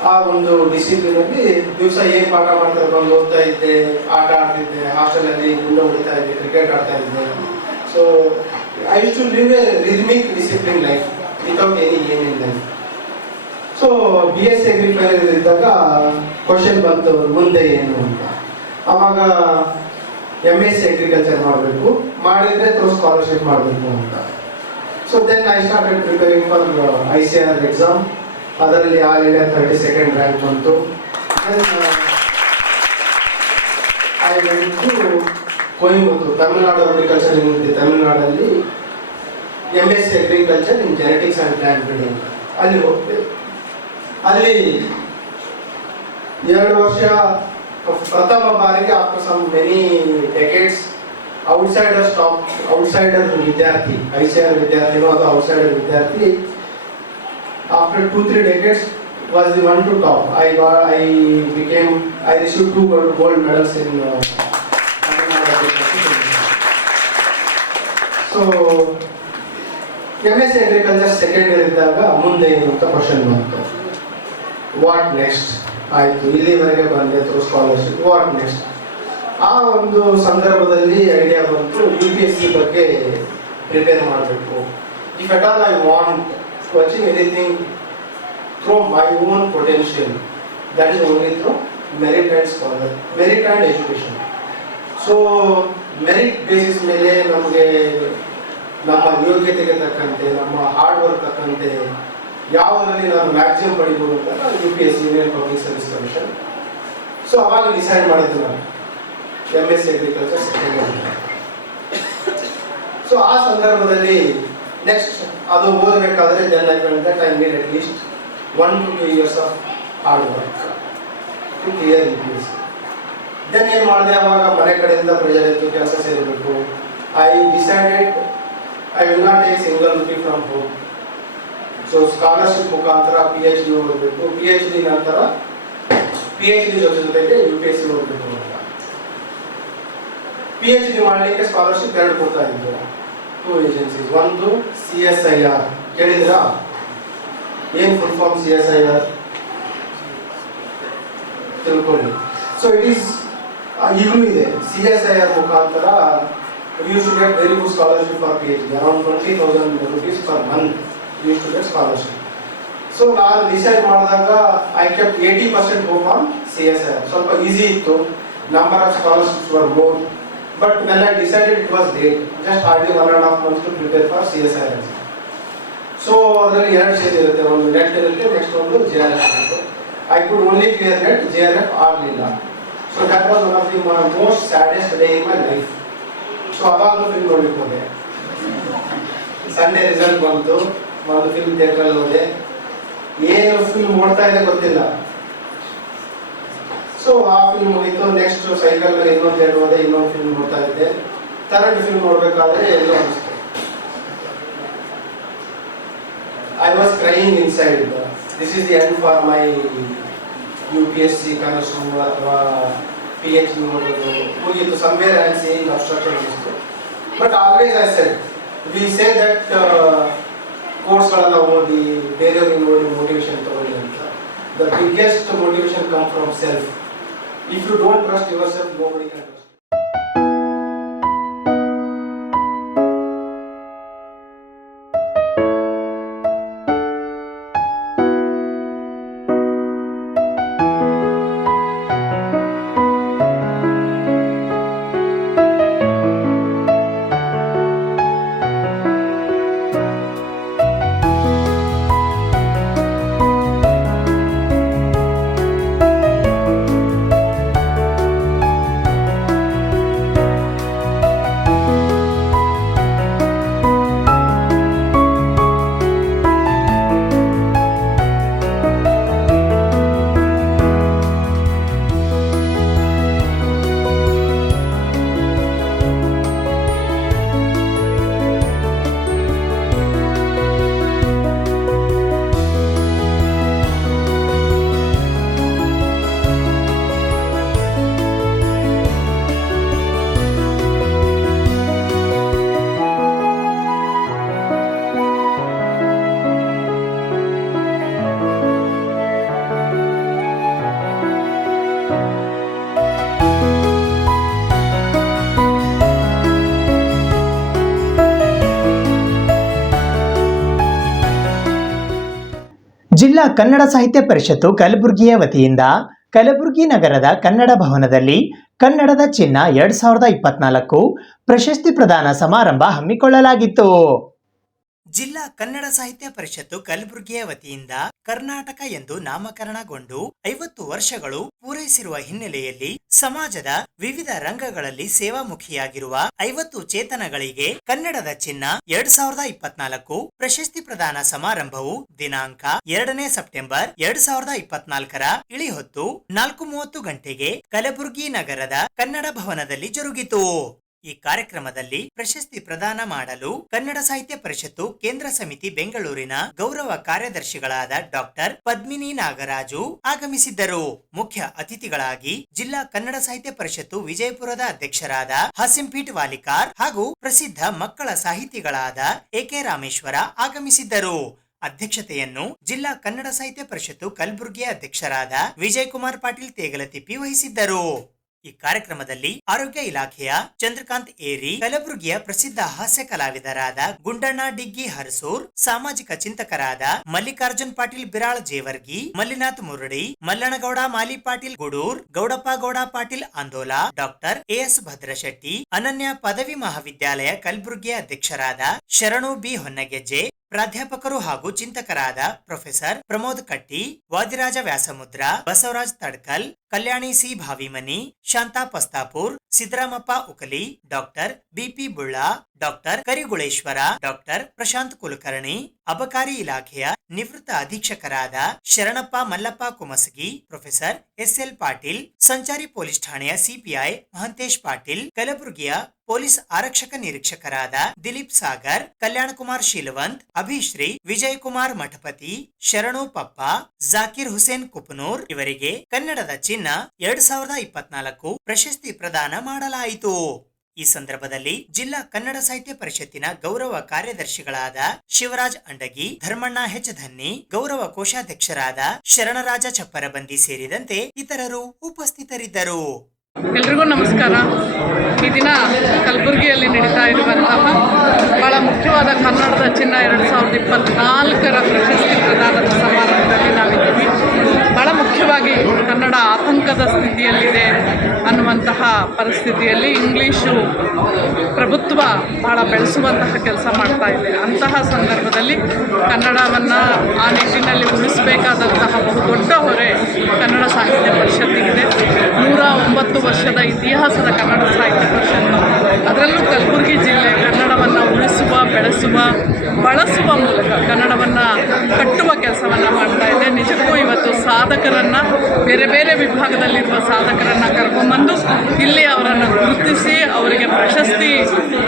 ಆ ಒಂದು ಡಿಸಿಪ್ಲಿನ್ ಅಲ್ಲಿ ದಿವಸ ಏನು ಪಾಠ ಮಾಡ್ತಾರೆ ಬಂದು ಓದ್ತಾ ಇದ್ದೆ, ಆಟ ಆಡ್ತಿದ್ದೆ, ಹಾಸ್ಟೆಲಲ್ಲಿ ಗುಂಡ ಹೊಡಿತಾ ಇದ್ದೆ, ಕ್ರಿಕೆಟ್ ಆಡ್ತಾ ಇದ್ದೆ. So I use to live a rhythmic discipline life without any game in life. So BSc agri final ಇದ್ದಾಗ ಕ್ವಶನ್ ಬಂತು ಮುಂದೆ ಏನು ಅಂತ. ಆವಾಗ MSc ಅಗ್ರಿಕಲ್ಚರ್ ಮಾಡಬೇಕು, ಮಾಡಿದ್ರೆ ಥ್ರೂ ಸ್ಕಾಲರ್ಶಿಪ್ ಮಾಡಬೇಕು ಅಂತ. So then I started preparing for ICAR exam. ಅದರಲ್ಲಿ ಆಲ್ ಇಂಡಿಯಾ 32nd ರ್ಯಾಂಕ್ ಬಂತು. I went to Coimbatore, Tamil Nadu agriculture university, ತಮಿಳುನಾಡಲ್ಲಿ MSc agriculture in genetics and plant breeding ಅಲ್ಲಿ ಹೋಗ್ತೇವೆ. ಅಲ್ಲಿ 2 ವರ್ಷ ಪ್ರಥಮ ಬಾರಿಗೆ after some many decades outsider ವಿದ್ಯಾರ್ಥಿ, ICAR ವಿದ್ಯಾರ್ಥಿನೋ ಅಥವಾ ಔಟ್ಸೈಡರ್ ವಿದ್ಯಾರ್ಥಿ after 2-3 decades was the one to top. I received 2 gold medals in so MSc agriculture second year ಇದ್ದಾಗ ಮುಂದೆ ಏನು ಅಂತ ಕ್ವಶನ್ ಬಂತು. ವಾಟ್ ನೆಕ್ಸ್ಟ್ ಆಯಿತು, ಇಲ್ಲಿವರೆಗೆ ಬಂದೆ ಥ್ರೂ ಸ್ಕಾಲರ್ಶಿಪ್, ವಾಟ್ ನೆಕ್ಸ್ಟ್. ಆ ಒಂದು ಸಂದರ್ಭದಲ್ಲಿ ಐಡಿಯಾ ಬಂತು UPSC ಬಗ್ಗೆ ಪ್ರಿಪೇರ್ ಮಾಡಬೇಕು. If at all I want to achieve anything through my own potential, that is only through merit and education. So merit basis ಮೇಲೆ ನಮಗೆ ನಮ್ಮ ಯೋಗ್ಯತೆಗೆ ತಕ್ಕಂತೆ, ನಮ್ಮ ಹಾರ್ಡ್ ವರ್ಕ್ ತಕ್ಕಂತೆ ಯಾವುದರಲ್ಲಿ ನಾನು ಮ್ಯಾಕ್ಸಿಮಮ್ ಪಡಿಬೋದು ಅಂತ UPSC union public service commission. So ಅವಾಗ ಡಿಸೈಡ್ ಮಾಡಿದ್ದು ನಾನು MSc agriculture second year. So ಆ ಸಂದರ್ಭದಲ್ಲಿ ನೆಕ್ಸ್ಟ್ ಅದು ಓದಬೇಕಾದ್ರೆ then I felt that I need at least 1 to 2 years of hard work to clear UPSC. Then ಏನು ಮಾಡಿದೆ, ಅವಾಗ ಮನೆ ಕಡೆಯಿಂದ ಪ್ರೆಷರ್ ಇತ್ತು, ಕೆಲಸ ಸೇರಬೇಕು. I decided I will not take single rupee from home. So scholarship ಮುಖಾಂತರ PhD ಓದಬೇಕು, PhD ನಂತರ PhD ಜೊತೆಗೆ UPSC ಓದಬೇಕು ಅಂತ. PhD ಮಾಡಲಿಕ್ಕೆ ಸ್ಕಾಲರ್ಶಿಪ್ 2 ಕೊಡ್ತಾ ಇದ್ದು, 2 ಏಜೆನ್ಸೀಸ್. ಒಂದು CSIR, ಕೇಳಿದ್ರಾ? ಏನು ಫುಲ್ ಫಾರ್ಮ್ CSIR ತಿಳ್ಕೊಳ್ಳಿ. ಸೊ ಇಟ್ ಈಸ್ ಈಗಲೂ ಇದೆ. CSIR ಮುಖಾಂತರ you should get very good scholarship for PhD, around 20,000 rupees per month you should get scholarship. So ನಾನು ಡಿಸೈಡ್ ಮಾಡಿದಾಗ I kept 80% hope on CSIR. ಸ್ವಲ್ಪ easy ಇತ್ತು, number of scholarships were more. But when I decided, it was late. Just hardly 1.5 months to prepare for CSIR exam. So ಅದರಲ್ಲಿ 2 stage ಇರುತ್ತೆ, ಒಂದು net ಇರುತ್ತೆ, next ಒಂದು JRF ಇರುತ್ತೆ. I could only clear net, JRF ಆಗಲಿಲ್ಲ. So that was one of the most saddest day in my life. So ಅವಾಗಲೂ film ನೋಡ್ಲಿಕ್ಕೆ ಹೋದೆ. ಸಂಡೇ ರಿಸಲ್ಟ್ ಬಂತು, ಒಂದು ಫಿಲ್ಮ್ ಥಿಯೇಟ್ರಲ್ಲಿ ಹೋದೆ. ಏನು ಫಿಲ್ಮ್ ನೋಡ್ತಾ ಇದೆ ಗೊತ್ತಿಲ್ಲ. ಸೊ ಆ ಫಿಲ್ಮ್ ಮುಗಿತು. ನೆಕ್ಸ್ಟ್ ಸೈಕಲ್ ಮೇಲೆ ಇನ್ನೊಂದು ಥಿಯೇಟರ್ ಹೋದೆ, ಇನ್ನೊಂದು ಫಿಲ್ಮ್ ನೋಡ್ತಾ ಇದ್ದೆ. ಥರ್ಡ್ ಫಿಲ್ಮ್ ನೋಡಬೇಕಾದ್ರೆ ಎಲ್ಲೋ ಅನಿಸ್ತು. I was crying inside. This is the end for my UPSC ಕನಸು ಅಥವಾ PhD ಓದೋದು ಮುಗಿಯಿತು. Somewhere I am seeing obstruction ಅನಿಸ್ತು. But always I said, we say that ಕೋರ್ಸ್ಗಳನ್ನು ಓದಿ ಬೇರೆಯವ್ರಿಗೆ ನೋಡಿ ಮೋಟಿವೇಶನ್ ತಗೊಳ್ಳಿ ಅಂತ. The biggest motivation come from self. If you don't trust yourself, nobody can trust you. Kannada Sahitya Parishattu ಕಲಬುರಗಿಯ ವತಿಯಿಂದ ಕಲಬುರಗಿ ನಗರದ ಕನ್ನಡ ಭವನದಲ್ಲಿ ಕನ್ನಡದ ಚಿನ್ನ 2024 ಪ್ರಶಸ್ತಿ ಪ್ರದಾನ ಸಮಾರಂಭ ಹಮ್ಮಿಕೊಳ್ಳಲಾಗಿತ್ತು. ಜಿಲ್ಲಾ ಕನ್ನಡ ಸಾಹಿತ್ಯ ಪರಿಷತ್ತು ಕಲಬುರಗಿಯ ವತಿಯಿಂದ ಕರ್ನಾಟಕ ಎಂದು ನಾಮಕರಣಗೊಂಡು 50 ವರ್ಷಗಳು ಪೂರೈಸಿರುವ ಹಿನ್ನೆಲೆಯಲ್ಲಿ ಸಮಾಜದ ವಿವಿಧ ರಂಗಗಳಲ್ಲಿ ಸೇವಾಮುಖಿಯಾಗಿರುವ 50 ಚೇತನಗಳಿಗೆ ಕನ್ನಡದ ಚಿನ್ನ 2024 ಪ್ರಶಸ್ತಿ ಪ್ರದಾನ ಸಮಾರಂಭವು ದಿನಾಂಕ 2 ಸೆಪ್ಟೆಂಬರ್ 2024 ಇಳಿಹೊತ್ತು 4:30 ಗಂಟೆಗೆ ಕಲಬುರಗಿ ನಗರದ ಕನ್ನಡ ಭವನದಲ್ಲಿ ಜರುಗಿತು. ಈ ಕಾರ್ಯಕ್ರಮದಲ್ಲಿ ಪ್ರಶಸ್ತಿ ಪ್ರದಾನ ಮಾಡಲು ಕನ್ನಡ ಸಾಹಿತ್ಯ ಪರಿಷತ್ತು ಕೇಂದ್ರ ಸಮಿತಿ ಬೆಂಗಳೂರಿನ ಗೌರವ ಕಾರ್ಯದರ್ಶಿಗಳಾದ ಡಾಕ್ಟರ್ ಪದ್ಮಿನಿ ನಾಗರಾಜು ಆಗಮಿಸಿದ್ದರು. ಮುಖ್ಯ ಅತಿಥಿಗಳಾಗಿ ಜಿಲ್ಲಾ ಕನ್ನಡ ಸಾಹಿತ್ಯ ಪರಿಷತ್ತು ವಿಜಯಪುರದ ಅಧ್ಯಕ್ಷರಾದ ಹಸಿಂಪೀಠ್ ವಾಲಿಕಾರ್ ಹಾಗೂ ಪ್ರಸಿದ್ಧ ಮಕ್ಕಳ ಸಾಹಿತಿಗಳಾದ ಎಕೆ ರಾಮೇಶ್ವರ ಆಗಮಿಸಿದ್ದರು. ಅಧ್ಯಕ್ಷತೆಯನ್ನು ಜಿಲ್ಲಾ ಕನ್ನಡ ಸಾಹಿತ್ಯ ಪರಿಷತ್ತು ಕಲಬುರಗಿಯ ಅಧ್ಯಕ್ಷರಾದ ವಿಜಯ್ ಕುಮಾರ್ ಪಾಟೀಲ್ ತೇಗಲತಿಪ್ಪಿ ವಹಿಸಿದ್ದರು. ಈ ಕಾರ್ಯಕ್ರಮದಲ್ಲಿ ಆರೋಗ್ಯ ಇಲಾಖೆಯ ಚಂದ್ರಕಾಂತ್ ಏರಿ, ಕಲಬುರಗಿಯ ಪ್ರಸಿದ್ಧ ಹಾಸ್ಯ ಕಲಾವಿದರಾದ ಗುಂಡಣ್ಣ ಡಿಗ್ಗಿ ಹರಸೂರ್, ಸಾಮಾಜಿಕ ಚಿಂತಕರಾದ ಮಲ್ಲಿಕಾರ್ಜುನ್ ಪಾಟೀಲ್ ಬಿರಾಳ್ ಜೇವರ್ಗಿ, ಮಲ್ಲಿನಾಥ್ ಮುರಡಿ, ಮಲ್ಲನಗೌಡ ಮಾಲಿ ಪಾಟೀಲ್ ಗುಡೂರ್, ಗೌಡಪ್ಪ ಗೌಡ ಪಾಟೀಲ್ ಆಂದೋಲ, ಡಾಕ್ಟರ್ ಎಸ್ ಭದ್ರಶೆಟ್ಟಿ, ಅನನ್ಯ ಪದವಿ ಮಹಾವಿದ್ಯಾಲಯ ಕಲಬುರಗಿಯ ಅಧ್ಯಕ್ಷರಾದ ಶರಣು ಬಿ ಹೊನ್ನಗೆಜ್ಜೆ, ಪ್ರಾಧ್ಯಾಪಕರು ಹಾಗೂ ಚಿಂತಕರಾದ professor Pramod Katti, Vadiraja Vyasamudra, Basavaraj Tadkal, Kalyani C Bhavimani, Shanta Pastapur, Siddaramappa Ukali, doctor BP Bulla, doctor Kariguleshwara, doctor Prashant Kulkarni, ಅಬಕಾರಿ ಇಲಾಖೆಯ ನಿವೃತ್ತ ಅಧೀಕ್ಷಕರಾದ ಶರಣಪ್ಪ ಮಲ್ಲಪ್ಪ ಕುಮಸಗಿ, ಪ್ರೊಫೆಸರ್ ಎಸ್ಎಲ್ ಪಾಟೀಲ್, ಸಂಚಾರಿ ಪೊಲೀಸ್ ಠಾಣೆಯ ಸಿಪಿಐ ಮಹಂತೇಶ್ ಪಾಟೀಲ್, ಕಲಬುರಗಿಯ ಪೊಲೀಸ್ ಆರಕ್ಷಕ ನಿರೀಕ್ಷಕರಾದ ದಿಲೀಪ್ ಸಾಗರ್, ಕಲ್ಯಾಣ ಕುಮಾರ್ ಶೀಲವಂತ್, ಅಭಿಶ್ರೀ, ವಿಜಯ್ ಕುಮಾರ್ ಮಠಪತಿ, ಶರಣು ಪಪ್ಪ, ಜಾಕಿರ್ ಹುಸೇನ್ ಕುಪನೂರ್ ಇವರಿಗೆ ಕನ್ನಡದ ಚಿನ್ನ 2024 ಪ್ರಶಸ್ತಿ ಪ್ರದಾನ ಮಾಡಲಾಯಿತು. ಈ ಸಂದರ್ಭದಲ್ಲಿ ಜಿಲ್ಲಾ ಕನ್ನಡ ಸಾಹಿತ್ಯ ಪರಿಷತ್ತಿನ ಗೌರವ ಕಾರ್ಯದರ್ಶಿಗಳಾದ ಶಿವರಾಜ್ ಅಂಡಗಿ, ಧರ್ಮಣ್ಣ ಹೆಚ್ ಧನ್ನಿ, ಗೌರವ ಕೋಶಾಧ್ಯಕ್ಷರಾದ ಶರಣರಾಜ ಚಪ್ಪರಬಂದಿ ಸೇರಿದಂತೆ ಇತರರು ಉಪಸ್ಥಿತರಿದ್ದರು. ಎಲ್ರಿಗೂ ನಮಸ್ಕಾರ. ಈ ದಿನ ಕಲಬುರಗಿಯಲ್ಲಿ ನಡೀತಾ ಇರುವಂತಹ ಬಹಳ ಮುಖ್ಯವಾದ ಕನ್ನಡದ ಚಿನ್ನ 2024 ಪ್ರಶಸ್ತಿ ಪ್ರದಾನದ ಸಮಾರಂಭದಲ್ಲಿ ನಾವಿದ್ದೀವಿ. ಬಹಳ ಮುಖ್ಯವಾಗಿ ಕನ್ನಡ ಆತಂಕದ ಸ್ಥಿತಿಯಲ್ಲಿದೆ ಅನ್ನುವಂತಹ ಪರಿಸ್ಥಿತಿಯಲ್ಲಿ ಇಂಗ್ಲೀಷು ಪ್ರಭುತ್ವ ಬಹಳ ಬೆಳೆಸುವಂತಹ ಕೆಲಸ ಮಾಡ್ತಾ ಇದೆ. ಅಂತಹ ಸಂದರ್ಭದಲ್ಲಿ ಕನ್ನಡವನ್ನು ಆ ನಿಟ್ಟಿನಲ್ಲಿ ಉಳಿಸಬೇಕಾದಂತಹ ಬಹುದೊಡ್ಡ ಹೊರೆ ಕನ್ನಡ ಸಾಹಿತ್ಯ ಪರಿಷತ್ತಿಗಿದೆ. 109 ವರ್ಷದ ಇತಿಹಾಸದ ಕನ್ನಡ ಸಾಹಿತ್ಯ ಪರಿಷತ್ತು, ಅದರಲ್ಲೂ ಕಲಬುರಗಿ ಜಿಲ್ಲೆ ಕನ್ನಡವನ್ನು ಉಳಿಸುವ, ಬೆಳೆಸುವ, ಬಳಸುವ ಮೂಲಕ ಕನ್ನಡವನ್ನು ಕಟ್ಟುವ ಕೆಲಸವನ್ನು ಮಾಡ್ತಾ ಇದೆ. ನಿಜಕ್ಕೂ ಇವತ್ತು ಸಾಧಕರನ್ನು, ಬೇರೆ ಬೇರೆ ವಿಭಾಗದಲ್ಲಿರುವ ಸಾಧಕರನ್ನು ಕರ್ಕೊಂಡ್ಬಂದು ಇಲ್ಲಿ ಅವರನ್ನು ಗುರುತಿಸಿ ಅವರಿಗೆ ಪ್ರಶಸ್ತಿ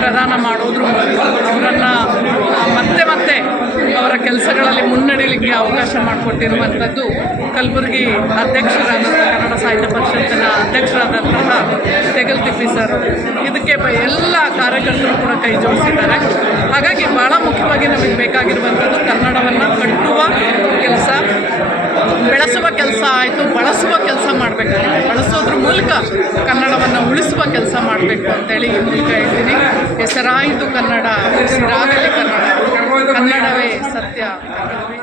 ಪ್ರದಾನ ಮಾಡೋದ್ರ ಮೂಲಕ ಅವರನ್ನು ಮತ್ತೆ ಮತ್ತೆ ಅವರ ಕೆಲಸಗಳಲ್ಲಿ ಮುನ್ನಡೆಯಲಿಕ್ಕೆ ಅವಕಾಶ ಮಾಡಿಕೊಟ್ಟಿರುವಂಥದ್ದು ಕಲಬುರಗಿ ಅಧ್ಯಕ್ಷರಾದಂಥ ಕನ್ನಡ ಸಾಹಿತ್ಯ ಪರಿಷತ್ತಿನ ಅಧ್ಯಕ್ಷರಾದಂತಹ ತೆಗಲ್ತಿಪ್ಪಿ ಸರ್. ಇದಕ್ಕೆ ಎಲ್ಲ ಕಾರ್ಯಕರ್ತರು ಕೂಡ ಕೈ ಜೋಡಿಸಿದ್ದಾರೆ. ಹಾಗಾಗಿ ಭಾಳ ಮುಖ್ಯವಾಗಿ ನಮಗೆ ಬೇಕಾಗಿರುವಂಥದ್ದು ಕನ್ನಡವನ್ನು ಕಟ್ಟುವ ಕೆಲಸ, ಬೆಳೆಸುವ ಕೆಲಸ ಆಯಿತು, ಬಳಸುವ ಕೆಲಸ ಮಾಡಬೇಕಾಗಿದೆ. ಬಳಸೋದ್ರ ಮೂಲಕ ಕನ್ನಡವನ್ನು ಉಳಿಸುವ ಕೆಲಸ ಮಾಡಬೇಕು ಅಂತೇಳಿ ಈ ಮೂಲಕ ಹೇಳ್ತೀನಿ. ಹೆಸರಾಯಿತು ಕನ್ನಡ, ಉಸಿರಾಗಲಿ ಕನ್ನಡ, ಕನ್ನಡವೇ ಸತ್ಯ, ಕನ್ನಡವೇ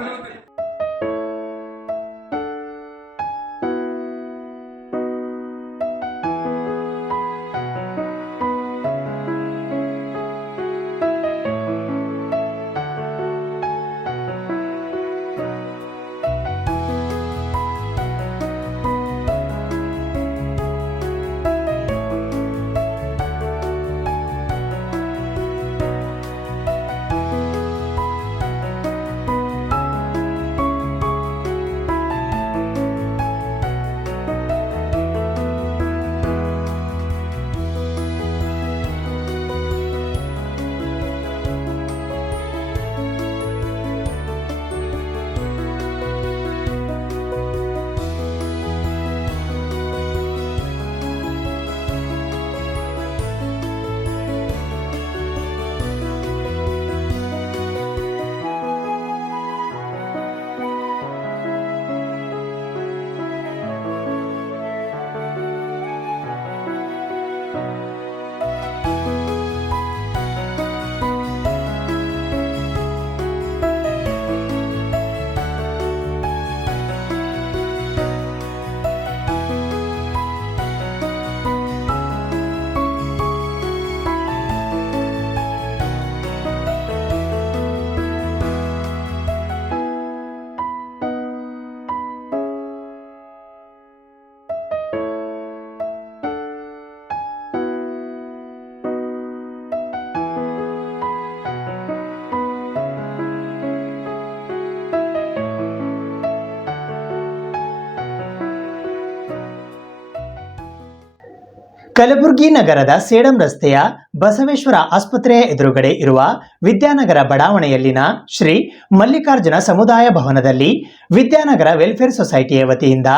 ಕಲಬುರಗಿ ನಗರದ ಸೇಡಂ ರಸ್ತೆಯ ಬಸವೇಶ್ವರ ಆಸ್ಪತ್ರೆಯ ಎದುರುಗಡೆ ಇರುವ ವಿದ್ಯಾನಗರ ಬಡಾವಣೆಯಲ್ಲಿನ ಶ್ರೀ ಮಲ್ಲಿಕಾರ್ಜುನ ಸಮುದಾಯ ಭವನದಲ್ಲಿ ವಿದ್ಯಾನಗರ ವೆಲ್ಫೇರ್ ಸೊಸೈಟಿಯ ವತಿಯಿಂದ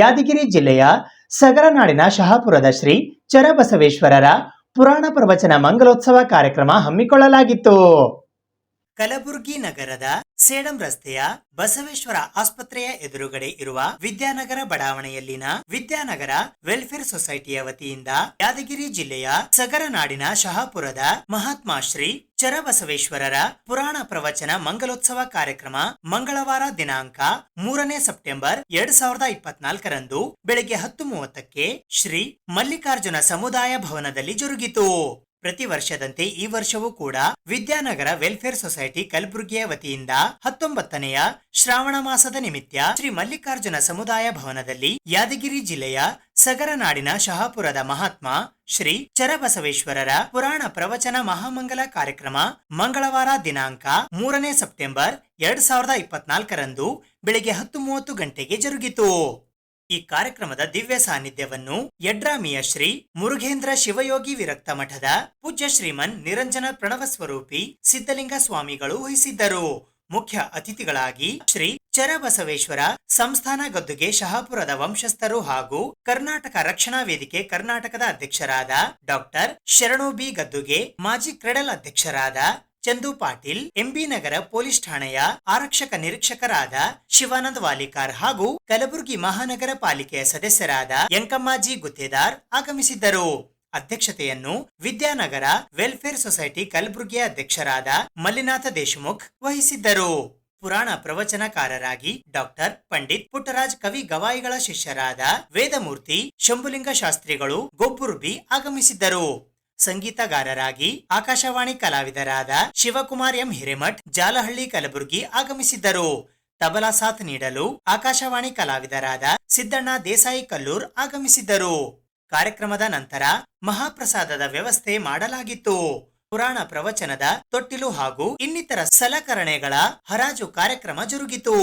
ಯಾದಗಿರಿ ಜಿಲ್ಲೆಯ ಸಗರನಾಡಿನ ಶಹಾಪುರದ ಶ್ರೀ ಚರಬಸವೇಶ್ವರರ ಪುರಾಣ ಪ್ರವಚನ ಮಂಗಲೋತ್ಸವ ಕಾರ್ಯಕ್ರಮ ಹಮ್ಮಿಕೊಳ್ಳಲಾಗಿತ್ತು. ಕಲಬುರಗಿ ನಗರದ ಸೇಡಂ ರಸ್ತೆಯ ಬಸವೇಶ್ವರ ಆಸ್ಪತ್ರೆಯ ಎದುರುಗಡೆ ಇರುವ ವಿದ್ಯಾನಗರ ಬಡಾವಣೆಯಲ್ಲಿನ ವಿದ್ಯಾನಗರ ವೆಲ್ಫೇರ್ ಸೊಸೈಟಿಯ ವತಿಯಿಂದ ಯಾದಗಿರಿ ಜಿಲ್ಲೆಯ ಸಗರನಾಡಿನ ಶಹಾಪುರದ ಮಹಾತ್ಮ ಶ್ರೀ ಚರಬಸವೇಶ್ವರರ ಪುರಾಣ ಪ್ರವಚನ ಮಂಗಲೋತ್ಸವ ಕಾರ್ಯಕ್ರಮ ಮಂಗಳವಾರ ದಿನಾಂಕ 3ನೇ ಸೆಪ್ಟೆಂಬರ್ 2024ರಂದು ಬೆಳಗ್ಗೆ 10:30ಕ್ಕೆ ಶ್ರೀ ಮಲ್ಲಿಕಾರ್ಜುನ ಸಮುದಾಯ ಭವನದಲ್ಲಿ ಜರುಗಿತು. ಪ್ರತಿ ವರ್ಷದಂತೆ ಈ ವರ್ಷವೂ ಕೂಡ ವಿದ್ಯಾನಗರ ವೆಲ್ಫೇರ್ ಸೊಸೈಟಿ ಕಲಬುರಗಿಯ ವತಿಯಿಂದ 19ನೆಯ ಶ್ರಾವಣ ಮಾಸದ ನಿಮಿತ್ತ ಶ್ರೀ ಮಲ್ಲಿಕಾರ್ಜುನ ಸಮುದಾಯ ಭವನದಲ್ಲಿ ಯಾದಗಿರಿ ಜಿಲ್ಲೆಯ ಸಗರನಾಡಿನ ಶಹಾಪುರದ ಮಹಾತ್ಮ ಶ್ರೀ ಚರಬಸವೇಶ್ವರರ ಪುರಾಣ ಪ್ರವಚನ ಮಹಾಮಂಗಲ ಕಾರ್ಯಕ್ರಮ ಮಂಗಳವಾರ ದಿನಾಂಕ 3ನೇ ಸೆಪ್ಟೆಂಬರ್ 2024ರಂದು ಬೆಳಗ್ಗೆ 10:30 ಗಂಟೆಗೆ ಜರುಗಿತು. ಈ ಕಾರ್ಯಕ್ರಮದ ದಿವ್ಯ ಸಾನ್ನಿಧ್ಯವನ್ನು ಯಡ್ರಾಮಿಯ ಶ್ರೀ ಮುರುಘೇಂದ್ರ ಶಿವಯೋಗಿ ವಿರಕ್ತ ಮಠದ ಪೂಜ್ಯ ಶ್ರೀಮನ್ ನಿರಂಜನ ಪ್ರಣವ ಸ್ವರೂಪಿ ಸಿದ್ಧಲಿಂಗ ಸ್ವಾಮಿಗಳು ವಹಿಸಿದ್ದರು. ಮುಖ್ಯ ಅತಿಥಿಗಳಾಗಿ ಶ್ರೀ ಚರಬಸವೇಶ್ವರ ಸಂಸ್ಥಾನ ಗದ್ದುಗೆ ಶಹಾಪುರದ ವಂಶಸ್ಥರು ಹಾಗೂ ಕರ್ನಾಟಕ ರಕ್ಷಣಾ ವೇದಿಕೆ ಕರ್ನಾಟಕದ ಅಧ್ಯಕ್ಷರಾದ ಡಾಕ್ಟರ್ ಶರಣು ಬಿ ಗದ್ದುಗೆ, ಮಾಜಿ ಕ್ರೆಡಲ್ ಅಧ್ಯಕ್ಷರಾದ ಚಂದು ಪಾಟೀಲ್, ಎಂಬಿ ನಗರ ಪೊಲೀಸ್ ಠಾಣೆಯ ಆರಕ್ಷಕ ನಿರೀಕ್ಷಕರಾದ ಶಿವಾನಂದ್ ವಾಲಿಕಾರ್ ಹಾಗೂ ಕಲಬುರಗಿ ಮಹಾನಗರ ಪಾಲಿಕೆಯ ಸದಸ್ಯರಾದ ಯಂಕಮ್ಮಾಜಿ ಗುತ್ತೇದಾರ್ ಆಗಮಿಸಿದ್ದರು. ಅಧ್ಯಕ್ಷತೆಯನ್ನು ವಿದ್ಯಾನಗರ ವೆಲ್ಫೇರ್ ಸೊಸೈಟಿ ಕಲಬುರಗಿಯ ಅಧ್ಯಕ್ಷರಾದ ಮಲ್ಲಿನಾಥ ದೇಶಮುಖ್ ವಹಿಸಿದ್ದರು. ಪುರಾಣ ಪ್ರವಚನಕಾರರಾಗಿ ಡಾಕ್ಟರ್ ಪಂಡಿತ್ ಪುಟ್ಟರಾಜ್ ಕವಿ ಗವಾಯಿಗಳ ಶಿಷ್ಯರಾದ ವೇದಮೂರ್ತಿ ಶಂಭುಲಿಂಗ ಶಾಸ್ತ್ರಿಗಳು ಗೊಬ್ಬುರ್ಬಿ ಆಗಮಿಸಿದ್ದರು. ಸಂಗೀತಗಾರರಾಗಿ ಆಕಾಶವಾಣಿ ಕಲಾವಿದರಾದ ಶಿವಕುಮಾರ್ ಎಂ ಹಿರೇಮಠ್ ಜಾಲಹಳ್ಳಿ ಕಲಬುರಗಿ ಆಗಮಿಸಿದ್ದರು. ತಬಲಾ ಸಾಥ್ ನೀಡಲು ಆಕಾಶವಾಣಿ ಕಲಾವಿದರಾದ ಸಿದ್ದಣ್ಣ ದೇಸಾಯಿ ಕಲ್ಲೂರ್ ಆಗಮಿಸಿದ್ದರು. ಕಾರ್ಯಕ್ರಮದ ನಂತರ ಮಹಾಪ್ರಸಾದದ ವ್ಯವಸ್ಥೆ ಮಾಡಲಾಗಿತ್ತು. ಪುರಾಣ ಪ್ರವಚನದ ತೊಟ್ಟಿಲು ಹಾಗೂ ಇನ್ನಿತರ ಸಲಕರಣೆಗಳ ಹರಾಜು ಕಾರ್ಯಕ್ರಮ ಜರುಗಿತು.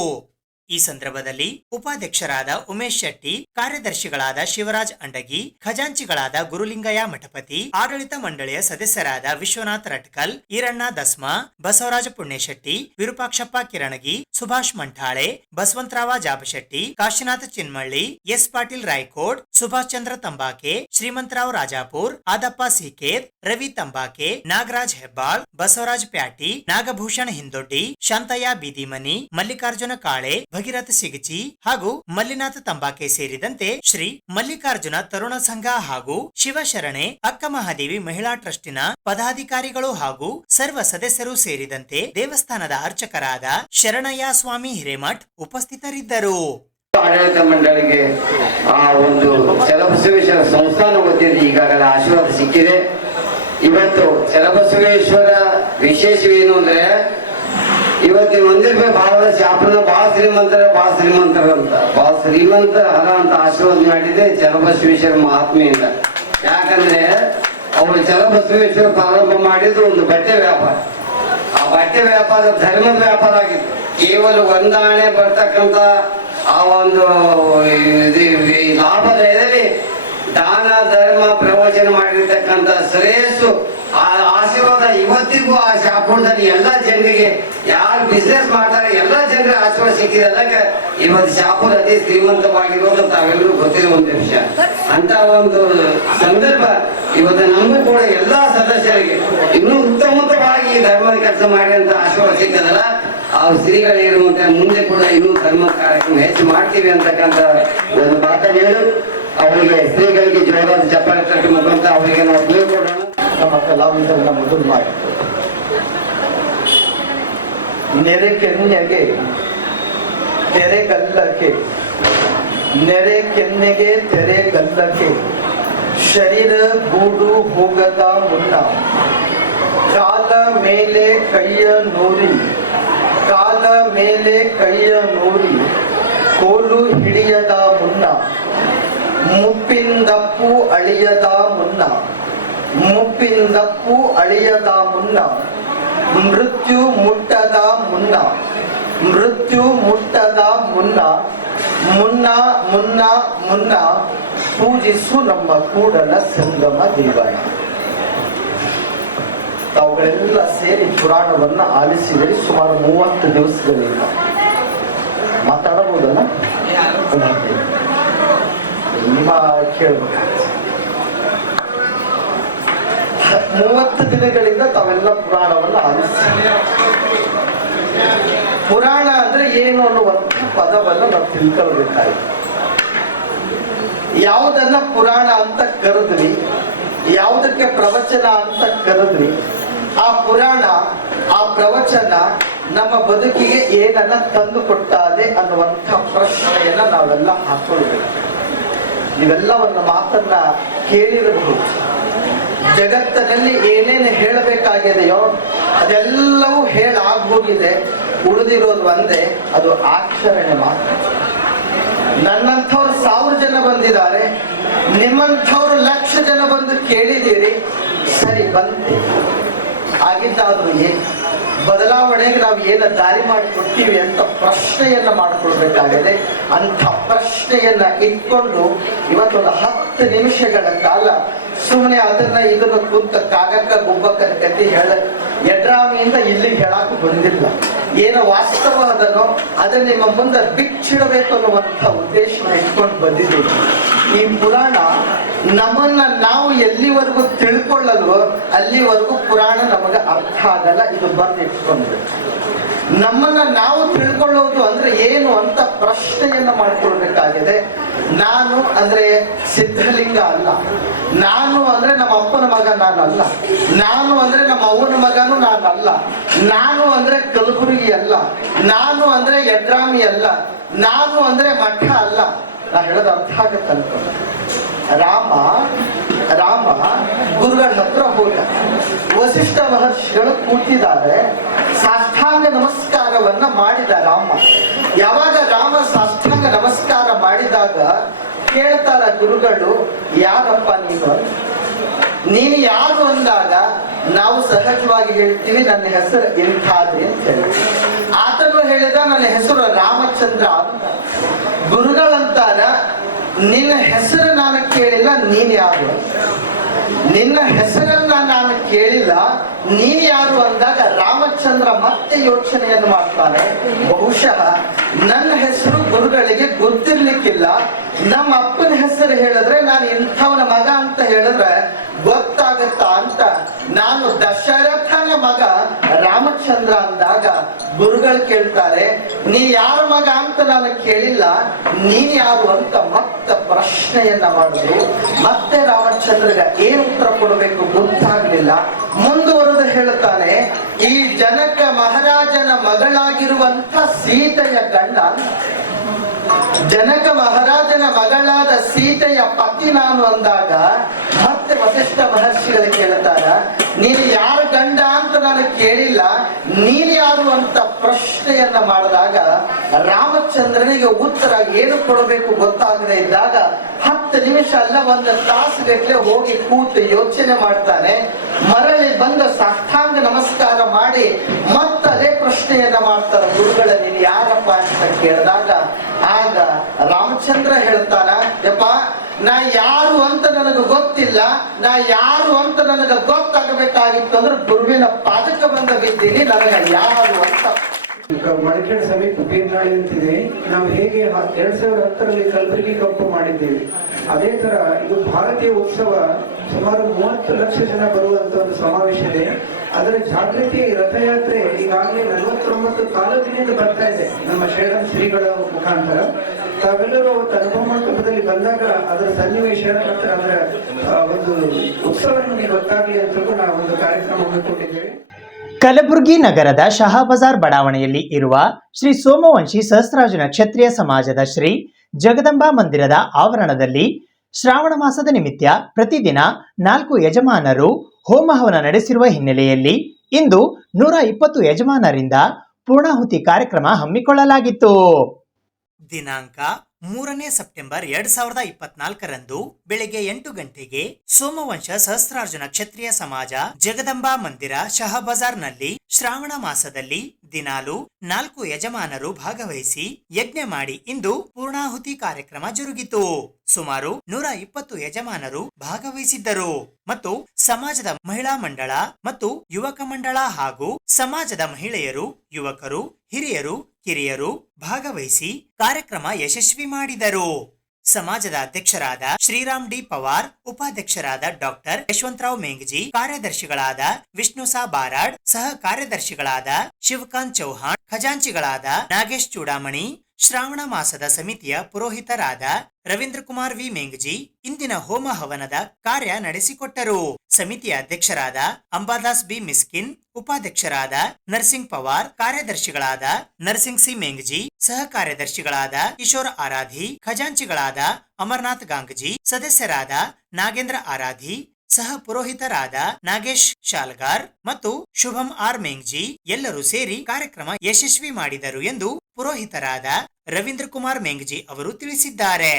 ಈ ಸಂದರ್ಭದಲ್ಲಿ ಉಪಾಧ್ಯಕ್ಷರಾದ ಉಮೇಶ್ ಶೆಟ್ಟಿ, ಕಾರ್ಯದರ್ಶಿಗಳಾದ ಶಿವರಾಜ್ ಅಂಡಗಿ, ಖಜಾಂಚಿಗಳಾದ ಗುರುಲಿಂಗಯ್ಯ ಮಠಪತಿ, ಆಡಳಿತ ಮಂಡಳಿಯ ಸದಸ್ಯರಾದ ವಿಶ್ವನಾಥ್ ರಟ್ಕಲ್, ಈರಣ್ಣ ದಸ್ಮಾ, ಬಸವರಾಜ ಪುಣ್ಯಶೆಟ್ಟಿ, ವಿರೂಪಾಕ್ಷಪ್ಪ ಕಿರಣಗಿ, ಸುಭಾಷ್ ಮಂಠಾಳೆ, ಬಸವಂತರಾವ ಜಾಬಶೆಟ್ಟಿ, ಕಾಶಿನಾಥ್ ಚಿನ್ಮಳ್ಳಿ, ಎಸ್ ಪಾಟೀಲ್ ರಾಯ್ಕೋಡ್, ಸುಭಾಷ್ ಚಂದ್ರ ತಂಬಾಕೆ, ಶ್ರೀಮಂತರಾವ್ ರಾಜಾಪುರ್, ಆದಪ್ಪ ಸಿಕೇರ್, ರವಿ ತಂಬಾಕೆ, ನಾಗರಾಜ್ ಹೆಬ್ಬಾಳ್, ಬಸವರಾಜ್ ಪ್ಯಾಟಿ, ನಾಗಭೂಷಣ್ ಹಿಂದೊಡ್ಡಿ, ಶಾಂತಯ್ಯ ಬೀದಿಮನಿ, ಮಲ್ಲಿಕಾರ್ಜುನ ಕಾಳೆ, ಭಗೀರಥ ಸಿಗಚಿ ಹಾಗೂ ಮಲ್ಲಿನಾಥ ತಂಬಾಕೆ ಸೇರಿದಂತೆ ಶ್ರೀ ಮಲ್ಲಿಕಾರ್ಜುನ ತರುಣ ಸಂಘ ಹಾಗೂ ಶಿವಶರಣೆ ಅಕ್ಕ ಮಹಾದೇವಿ ಮಹಿಳಾ ಟ್ರಸ್ಟಿನ ಪದಾಧಿಕಾರಿಗಳು ಹಾಗೂ ಸರ್ವ ಸದಸ್ಯರು ಸೇರಿದಂತೆ ದೇವಸ್ಥಾನದ ಅರ್ಚಕರಾದ ಶರಣಯ್ಯ ಸ್ವಾಮಿ ಹಿರೇಮಠ್ ಉಪಸ್ಥಿತರಿದ್ದರು. ಆಡಳಿತ ಮಂಡಳಿಗೆ ಆ ಒಂದು ಚರಬಸವೇಶ್ವರ ಸಂಸ್ಥಾನ ವತಿಯಿಂದ ಈಗಾಗಲೇ ಆಶೀರ್ವಾದ ಸಿಕ್ಕಿದೆ. ಇವತ್ತು ಚರಬಸವೇಶ್ವರ ವಿಶೇಷವೇನು ಅಂದ್ರೆ ಇವತ್ತಿನ ಒಂದಿರ್ಬೇಕು ಬಹಳ ಶಾಪನ ಬಹಳ ಶ್ರೀಮಂತರ ಅಂತ ಬಹಳ ಶ್ರೀಮಂತ ಹರ ಅಂತ ಆಶೀರ್ವಾದ ಮಾಡಿದೆ ಚರಬಸವೇಶ್ವರ ಮಹಾತ್ಮೆಯಿಂದ. ಯಾಕಂದ್ರೆ ಅವರು ಚರಬಸವೇಶ್ವರ ಪ್ರಾರಂಭ ಮಾಡಿದ್ದು ಒಂದು ಬಟ್ಟೆ ವ್ಯಾಪಾರ. ಆ ಬಟ್ಟೆ ವ್ಯಾಪಾರ ಧರ್ಮದ ವ್ಯಾಪಾರ ಆಗಿತ್ತು. ಕೇವಲ ಒಂದಾಣೆ ಬರ್ತಕ್ಕಂಥ ಆ ಒಂದು ಲಾಭದಲ್ಲಿ ದಾನ ಧರ್ಮ ಪ್ರವಚನ ಮಾಡಿರ್ತಕ್ಕಂಥ ಶ್ರೇಯಸ್ಸು ಆ ಆಶೀರ್ವಾದ ಇವತ್ತಿಗೂ ಆ ಶಾಪುರದಲ್ಲಿ ಎಲ್ಲ ಜನರಿಗೆ ಯಾರು ಬಿಸ್ನೆಸ್ ಮಾಡ್ತಾರೆ ಎಲ್ಲ ಜನರಿಗೆ ಆಶೀರ್ವಾದ ಸಿಕ್ಕಿದೆ. ಅದಕ್ಕೆ ಇವತ್ತು ಶಾಪುರ ಅತಿ ಶ್ರೀಮಂತವಾಗಿರೋದು ತಾವೆಲ್ಲರೂ ಗೊತ್ತಿರೋ ಒಂದು ವಿಷಯ. ಅಂತ ಒಂದು ಸಂದರ್ಭ ಇವತ್ತು ನಮಗೂ ಕೂಡ ಎಲ್ಲಾ ಸದಸ್ಯರಿಗೆ ಇನ್ನೂ ಉತ್ತಮವಾಗಿ ಈ ಧರ್ಮದ ಕೆಲಸ ಮಾಡಿ ಅಂತ ಆಶೀರ್ವಾದ ಸಿಕ್ಕದಲ್ಲ, ಅವ್ರ ಶ್ರೀಗಳಿರುವಂತ ಮುಂದೆ ಕೂಡ ಇನ್ನೂ ಧರ್ಮದ ಕಾರ್ಯಕ್ರಮ ಹೆಚ್ಚು ಮಾಡ್ತೀವಿ ಅಂತಕ್ಕಂಥ ಒಂದು ಮಾತನ್ನು ಹೇಳು ಅವರಿಗೆ ಶ್ರೀಗಳಿಗೆ ಜೋರಾದ ಚಪ್ಪಾಳೆ ತಟ್ಟಿ ಮುಖಾಂತರ ಅವರಿಗೆ ನಾವು ಬೀಳ್ಕೊಡೋಣ. ನಮ್ಮ ಕಲಾವಿದರನ್ನ ಮೊದಲು ಮಾಡಿ ನೆರೆ ಕೆನ್ನೆಗೆ ತೆರೆ ಗಲ್ಲಕ್ಕೆ, ನೆರೆ ಕೆನ್ನೆಗೆ ತೆರೆ ಗಲ್ಲಕ್ಕೆ, ಶರೀರ ಗೂಡು ಹೋಗದ ಮುನ್ನ ಕಾಲ ಮೇಲೆ ಕೈಯ ನೂರಿ, ಕಾಲ ಮೇಲೆ ಕೈಯ ನೂರಿ ಕೋಲು ಹಿಡಿಯದ ಮುನ್ನ, ಮುಪ್ಪಿಂದಪ್ಪು ಅಳಿಯದ ಮುನ್ನ, ಮುಪ್ಪಿಂದಪ್ಪು ಅಳಿಯದ ಮುನ್ನ, ಮೃತ್ಯು ಮುಟ್ಟದ ಮುನ್ನ, ಮೃತ್ಯು ಮುಟ್ಟದ ಮುನ್ನ, ಮುನ್ನ ಮುನ್ನ ಮುನ್ನ ಪೂಜಿಸು ನಮ್ಮ ಕೂಡಲ ಸಂಗಮ ದೇವನ. ತಾವುಗಳೆಲ್ಲ ಸೇರಿ ಪುರಾಣವನ್ನ ಆಲಿಸಿದರೆ ಸುಮಾರು 30 ದಿವಸಗಳಿಂದ. ಮಾತಾಡಬಹುದಲ್ಲ? ನಿಮ್ಮ ಕೇಳಬೇಕಾಗ್ತದೆ. 30 ದಿನಗಳಿಂದ ತಾವೆಲ್ಲ ಪುರಾಣವನ್ನ ಆಲಿಸಿ. ಪುರಾಣ ಅಂದ್ರೆ ಏನು ಅನ್ನುವಂಥ ಪದವನ್ನ ನಾವು ತಿಳ್ಕೊಳ್ಬೇಕಾಯ್ತು. ಯಾವುದನ್ನ ಪುರಾಣ ಅಂತ ಕರೆದ್ವಿ, ಯಾವುದಕ್ಕೆ ಪ್ರವಚನ ಅಂತ ಕರೆದ್ವಿ, ಆ ಪುರಾಣ ಆ ಪ್ರವಚನ ನಮ್ಮ ಬದುಕಿಗೆ ಏನನ್ನ ತಂದು ಕೊಟ್ಟಾದೆ ಅನ್ನುವಂಥ ಪ್ರಶ್ನೆಯನ್ನ ನಾವೆಲ್ಲ ಹಾಕೊಳ್ಬೇಕು. ಇವೆಲ್ಲವನ್ನ ಮಾತನ್ನ ಕೇಳಿರಬಹುದು. ಜಗತ್ತಿನಲ್ಲಿ ಏನೇನು ಹೇಳಬೇಕಾಗಿದೆಯೋ ಅದೆಲ್ಲವೂ ಹೇಳಾಗೋಗಿದೆ. ಉಳಿದಿರೋದು ಒಂದೇ, ಅದು ಆಚರಣೆ ಮಾತ್ರ. ನನ್ನಂಥವ್ರು 1000 ಜನ ಬಂದಿದ್ದಾರೆ, ನಿಮ್ಮಂಥವ್ರು 1,00,000 ಜನ ಬಂದು ಕೇಳಿದ್ದೀರಿ. ಸರಿ, ಬಂದೆ ಆಗಿದ್ದಾದ್ರೂ ಏನು ಬದಲಾವಣೆಗೆ ನಾವು ಏನು ದಾರಿ ಮಾಡಿಕೊಡ್ತೀವಿ ಅಂತ ಪ್ರಶ್ನೆಯನ್ನ ಮಾಡಿಕೊಳ್ಬೇಕಾಗಿದೆ. ಅಂಥ ಪ್ರಶ್ನೆಯನ್ನ ಇಟ್ಕೊಂಡು ಇವತ್ತೊಂದು 10 ನಿಮಿಷಗಳ ಕಾಲ ಸುಮ್ಮನೆ ಅದನ್ನ ಇದನ್ನು ಕುಂತ ಕಾಗಕ್ಕ ಗುಬ್ಬಕ್ಕನ ಕತ್ತಿ ಎಡ್ರಾಮಿಯಿಂದ ಇಲ್ಲಿಗೆ ಹೇಳಾಕ ಬಂದಿಲ್ಲ. ಏನು ವಾಸ್ತವ ಅದನ್ನೋ ಅದನ್ನ ನಿಮ್ಮ ಮುಂದೆ ಬಿಚ್ಚಿಡಬೇಕು ಅನ್ನುವಂಥ ಉದ್ದೇಶವನ್ನು ಇಟ್ಕೊಂಡು ಬಂದಿದ್ದೀವಿ. ಈ ಪುರಾಣ ನಮ್ಮನ್ನ ನಾವು ಎಲ್ಲಿವರೆಗೂ ತಿಳ್ಕೊಳ್ಳಲ್ವೋ ಅಲ್ಲಿವರೆಗೂ ಪುರಾಣ ನಮಗೆ ಅರ್ಥ ಆಗಲ್ಲ. ಇದು ಬಂದು ಇಟ್ಕೊಂಡ್ಬೇಕು. ನಮ್ಮನ್ನ ನಾವು ತಿಳ್ಕೊಳ್ಳೋದು ಅಂದ್ರೆ ಏನು ಅಂತ ಪ್ರಶ್ನೆಯನ್ನ ಮಾಡ್ಕೊಳ್ಬೇಕಾಗಿದೆ. ನಾನು ಅಂದ್ರೆ ಸಿದ್ಧಲಿಂಗ ಅಲ್ಲ, ನಾನು ಅಂದ್ರೆ ನಮ್ಮ ಅಪ್ಪನ ಮಗ ನಾನಲ್ಲ, ನಾನು ಅಂದ್ರೆ ನಮ್ಮ ಅವ್ವನ ಮಗನೂ ನಾನಲ್ಲ, ನಾನು ಅಂದ್ರೆ ಕಲಬುರಗಿ ಅಲ್ಲ, ನಾನು ಅಂದ್ರೆ ಯಡ್ರಾಮಿ ಅಲ್ಲ, ನಾನು ಅಂದ್ರೆ ಮಠ ಅಲ್ಲ. ನಾ ಹೇಳೋದು ಅರ್ಥ ಆಗತ್ತೆ ಅನ್ಕೊಂಡು. ರಾಮ ಗುರುಗಳ ಹತ್ರ ಹೋದ. ವಸಿಷ್ಠ ಮಹರ್ಷಿಗಳು ಕೂತಿದ್ದಾರೆ. ಸಾಷ್ಟಾಂಗ ನಮಸ್ಕಾರವನ್ನ ಮಾಡಿದ ರಾಮ. ಯಾವಾಗ ರಾಮ ಸಾಷ್ಟಾಂಗ ನಮಸ್ಕಾರ ಮಾಡಿದಾಗ ಕೇಳ್ತಾರ ಗುರುಗಳು, ಯಾರಪ್ಪ ನೀನು ಯಾರು ಅಂದಾಗ ನಾವು ಸಹಜವಾಗಿ ಹೇಳ್ತೀವಿ ನನ್ನ ಹೆಸರು ಇಂಥಾದ್ರಿ ಅಂತ ಹೇಳಿ. ಆತನು ಹೇಳಿದ ನನ್ನ ಹೆಸರು ರಾಮಚಂದ್ರ ಅಂತ. ಗುರುಗಳಂತಾರ, ನಿನ್ನ ಹೆಸರು ನಾನು ಕೇಳಿಲ್ಲ, ನೀನ್ ಯಾರು? ನಿನ್ನ ಹೆಸರನ್ನ ನಾನು ಕೇಳಿಲ್ಲ, ನೀನ್ ಯಾರು ಅಂದಾಗ ರಾಮಚಂದ್ರ ಮತ್ತೆ ಯೋಚನೆಯನ್ನು ಮಾಡ್ತಾನೆ. ಬಹುಶಃ ನನ್ನ ಹೆಸರು ಗುರುಗಳಿಗೆ ಗೊತ್ತಿರ್ಲಿಕ್ಕಿಲ್ಲ. ನಮ್ಮ ಅಪ್ಪನ ಹೆಸರು ಹೇಳಿದ್ರೆ ನಾನು ಇಂಥವನ ಮಗ ಅಂತ ಹೇಳಿದ್ರೆ ಗೊತ್ತಾಗತ್ತಾ ಅಂತ ನಾನು ದಶರಥನ ಮಗ ರಾಮಚಂದ್ರ ಅಂದಾಗ ಗುರುಗಳು ಕೇಳ್ತಾರೆ, ನೀ ಯಾರ ಮಗ ಅಂತ ನಾನು ಕೇಳಿಲ್ಲ, ನೀನ್ ಯಾರು ಅಂತ ಮತ್ತೆ ಪ್ರಶ್ನೆಯನ್ನ ಮಾಡಿದ್ರು. ಮತ್ತೆ ರಾಮಚಂದ್ರಗ ಏನ್ ಉತ್ತರ ಕೊಡಬೇಕು ಗೊತ್ತಾಗ್ಲಿಲ್ಲ. ಮುಂದುವರೆದು ಹೇಳ್ತಾನೆ, ಈ ಜನಕ ಮಹಾರಾಜನ ಮಗಳಾಗಿರುವಂತ ಸೀತೆಯ ಗಂಡ, ಜನಕ ಮಹಾರಾಜನ ಮಗಳಾದ ಸೀತೆಯ ಪತಿ ನಾನು ಅಂದಾಗ ಮತ್ತೆ ವಸಿಷ್ಠ ಮಹರ್ಷಿಗಳು ಕೇಳ್ತಾರ, ನೀನು ಯಾರ ಗಂಡ ಅಂತ ನಾನು ಕೇಳಿಲ್ಲ, ನೀನ್ ಯಾರು ಅಂತ ಪ್ರಶ್ನೆಯನ್ನ ಮಾಡಿದಾಗ ರಾಮಚಂದ್ರನಿಗೆ ಉತ್ತರ ಏನು ಕೊಡಬೇಕು ಗೊತ್ತಾಗದೆ ಇದ್ದಾಗ 10 ನಿಮಿಷ ಅಲ್ಲ 1 ತಾಸುಗಟ್ಟಲೆ ಹೋಗಿ ಕೂತು ಯೋಚನೆ ಮಾಡ್ತಾನೆ. ಮರಳಿ ಬಂದ ಸಾಷ್ಟಾಂಗ ನಮಸ್ಕಾರ ಮಾಡಿ ಮತ್ತೆ ಅದೇ ಪ್ರಶ್ನೆಯನ್ನ ಮಾಡ್ತಾರೆ ಗುರುಗಳ, ನೀನು ಯಾರಪ್ಪ ಅಂತ ಕೇಳಿದಾಗ ಆಗ ರಾಮಚಂದ್ರ ಹೇಳ್ತಾನ, ಯಪ್ಪ ನಾ ಯಾರು ಅಂತ ನನಗೆ ಗೊತ್ತಿಲ್ಲ, ನಾ ಯಾರು ಅಂತ ನನಗೆ ಗೊತ್ತಾಗಬೇಕಾಗಿತ್ತು ಅಂದ್ರೆ ಗುರುವಿನ ಪಾದಕ್ಕೆ ಬಂದ ಬಿದ್ದೀನಿ, ನನಗೆ ಯಾರು ಅಂತ. ಮಡಿಕೇರಿ ಸಮೀಪ ಬೀರ್ನಾಳಿ ಅಂತಿದೆ. ನಾವು ಹೇಗೆ 2010ರಲ್ಲಿ ಕಲಬುರಗಿ ಕಪ್ಪು ಮಾಡಿದ್ದೇವೆ, ಅದೇ ತರ ಇದು ಭಾರತೀಯ ಉತ್ಸವ. ಸುಮಾರು 30 ಲಕ್ಷ ಜನ ಬರುವಂತ ಒಂದು ಸಮಾವೇಶ ಇದೆ. ಅದರ ಜಾಗೃತಿ ರಥಯಾತ್ರೆ ಈಗಾಗಲೇ 49 ಕಾಲದಿನಿಂದ ಬರ್ತಾ ಇದೆ ನಮ್ಮ ಶ್ರೀರಾಮ ಶ್ರೀಗಳ ಮುಖಾಂತರ. ತಾವೆಲ್ಲರೂ ಅವತ್ತು ಅನುಭವ ಮಂಟಪದಲ್ಲಿ ಬಂದಾಗ ಅದರ ಸನ್ನಿವೇಶ ಮತ್ತು ಅದರ ಒಂದು ಉತ್ಸವ ನಿಮಗೆ ಗೊತ್ತಾಗಲಿ ಅಂತ ನಾವು ಒಂದು ಕಾರ್ಯಕ್ರಮ ಹಮ್ಮಿಕೊಂಡಿದ್ದೇವೆ. ಕಲಬುರಗಿ ನಗರದ ಶಹಾಬಜಾರ್ ಬಡಾವಣೆಯಲ್ಲಿ ಇರುವ ಶ್ರೀ ಸೋಮವಂಶಿ ಸಹಸ್ರಾರ್ಜುನ ಕ್ಷತ್ರಿಯ ಸಮಾಜದ ಶ್ರೀ ಜಗದಂಬಾ ಮಂದಿರದ ಆವರಣದಲ್ಲಿ ಶ್ರಾವಣ ಮಾಸದ ನಿಮಿತ್ತ ಪ್ರತಿದಿನ 4 ಯಜಮಾನರು ಹೋಮ ಹವನ ನಡೆಸಿರುವ ಹಿನ್ನೆಲೆಯಲ್ಲಿ ಇಂದು 120 ಯಜಮಾನರಿಂದ ಪೂರ್ಣಾಹುತಿ ಕಾರ್ಯಕ್ರಮ ಹಮ್ಮಿಕೊಳ್ಳಲಾಗಿತ್ತು. ದಿನಾಂಕ 3ನೇ ಸೆಪ್ಟೆಂಬರ್ 2024ರಂದು ಬೆಳಗ್ಗೆ 8 ಗಂಟೆಗೆ ಸೋಮವಂಶ ಸಹಸ್ರಾರ್ಜುನ ಕ್ಷತ್ರಿಯ ಸಮಾಜ ಜಗದಂಬಾ ಮಂದಿರ ಶಹಾಬಜಾರ್ನಲ್ಲಿ ಶ್ರಾವಣ ಮಾಸದಲ್ಲಿ ದಿನಾಲು 4 ಯಜಮಾನರು ಭಾಗವಹಿಸಿ ಯಜ್ಞ ಮಾಡಿ ಇಂದು ಪೂರ್ಣಾಹುತಿ ಕಾರ್ಯಕ್ರಮ ಜರುಗಿತು. ಸುಮಾರು 120 ಯಜಮಾನರು ಭಾಗವಹಿಸಿದ್ದರು ಮತ್ತು ಸಮಾಜದ ಮಹಿಳಾ ಮಂಡಳ ಮತ್ತು ಯುವಕ ಮಂಡಳ ಹಾಗೂ ಸಮಾಜದ ಮಹಿಳೆಯರು, ಯುವಕರು, ಹಿರಿಯರು, ಕಿರಿಯರು ಭಾಗವಹಿಸಿ ಕಾರ್ಯಕ್ರಮ ಯಶಸ್ವಿ ಮಾಡಿದರು. ಸಮಾಜದ ಅಧ್ಯಕ್ಷರಾದ ಶ್ರೀರಾಮ್ ಡಿ ಪವಾರ್, ಉಪಾಧ್ಯಕ್ಷರಾದ ಡಾಕ್ಟರ್ ಯಶವಂತರಾವ್ ಮೇಂಗಜಿ, ಕಾರ್ಯದರ್ಶಿಗಳಾದ ವಿಷ್ಣುಸಾ ಬಾರಾಡ್, ಸಹ ಕಾರ್ಯದರ್ಶಿಗಳಾದ ಶಿವಕಾಂತ್ ಚೌಹಾಣ್, ಖಜಾಂಚಿಗಳಾದ ನಾಗೇಶ್ ಚೂಡಾಮಣಿ, ಶ್ರಾವಣ ಮಾಸದ ಸಮಿತಿಯ ಪುರೋಹಿತರಾದ ರವೀಂದ್ರ ಕುಮಾರ್ ವಿ ಮೇಂಗಜಿ ಇಂದಿನ ಹೋಮ ಹವನದ ಕಾರ್ಯ ನಡೆಸಿಕೊಟ್ಟರು. ಸಮಿತಿಯ ಅಧ್ಯಕ್ಷರಾದ ಅಂಬಾದಾಸ್ ಬಿ ಮಿಸ್ಕಿನ್, ಉಪಾಧ್ಯಕ್ಷರಾದ ನರ್ಸಿಂಗ್ ಪವಾರ್, ಕಾರ್ಯದರ್ಶಿಗಳಾದ ನರ್ಸಿಂಗ್ ಸಿ ಮೇಂಗಜಿ, ಸಹ ಕಾರ್ಯದರ್ಶಿಗಳಾದ ಕಿಶೋರ್ ಆರಾಧಿ, ಖಜಾಂಚಿಗಳಾದ ಅಮರ್ನಾಥ್ ಗಾಂಗಜಿ, ಸದಸ್ಯರಾದ ನಾಗೇಂದ್ರ ಆರಾಧಿ, ಸಹ ಪುರೋಹಿತರಾದ ನಾಗೇಶ್ ಶಾಲ್ಗಾರ್ ಮತ್ತು ಶುಭಂ ಆರ್ ಮೇಂಗ್ಜಿ ಎಲ್ಲರೂ ಸೇರಿ ಕಾರ್ಯಕ್ರಮ ಯಶಸ್ವಿ ಮಾಡಿದರು ಎಂದು ಪುರೋಹಿತರಾದ ರವೀಂದ್ರ ಕುಮಾರ್ ಮೇಂಗ್ಜಿ ಅವರು ತಿಳಿಸಿದ್ದಾರೆ.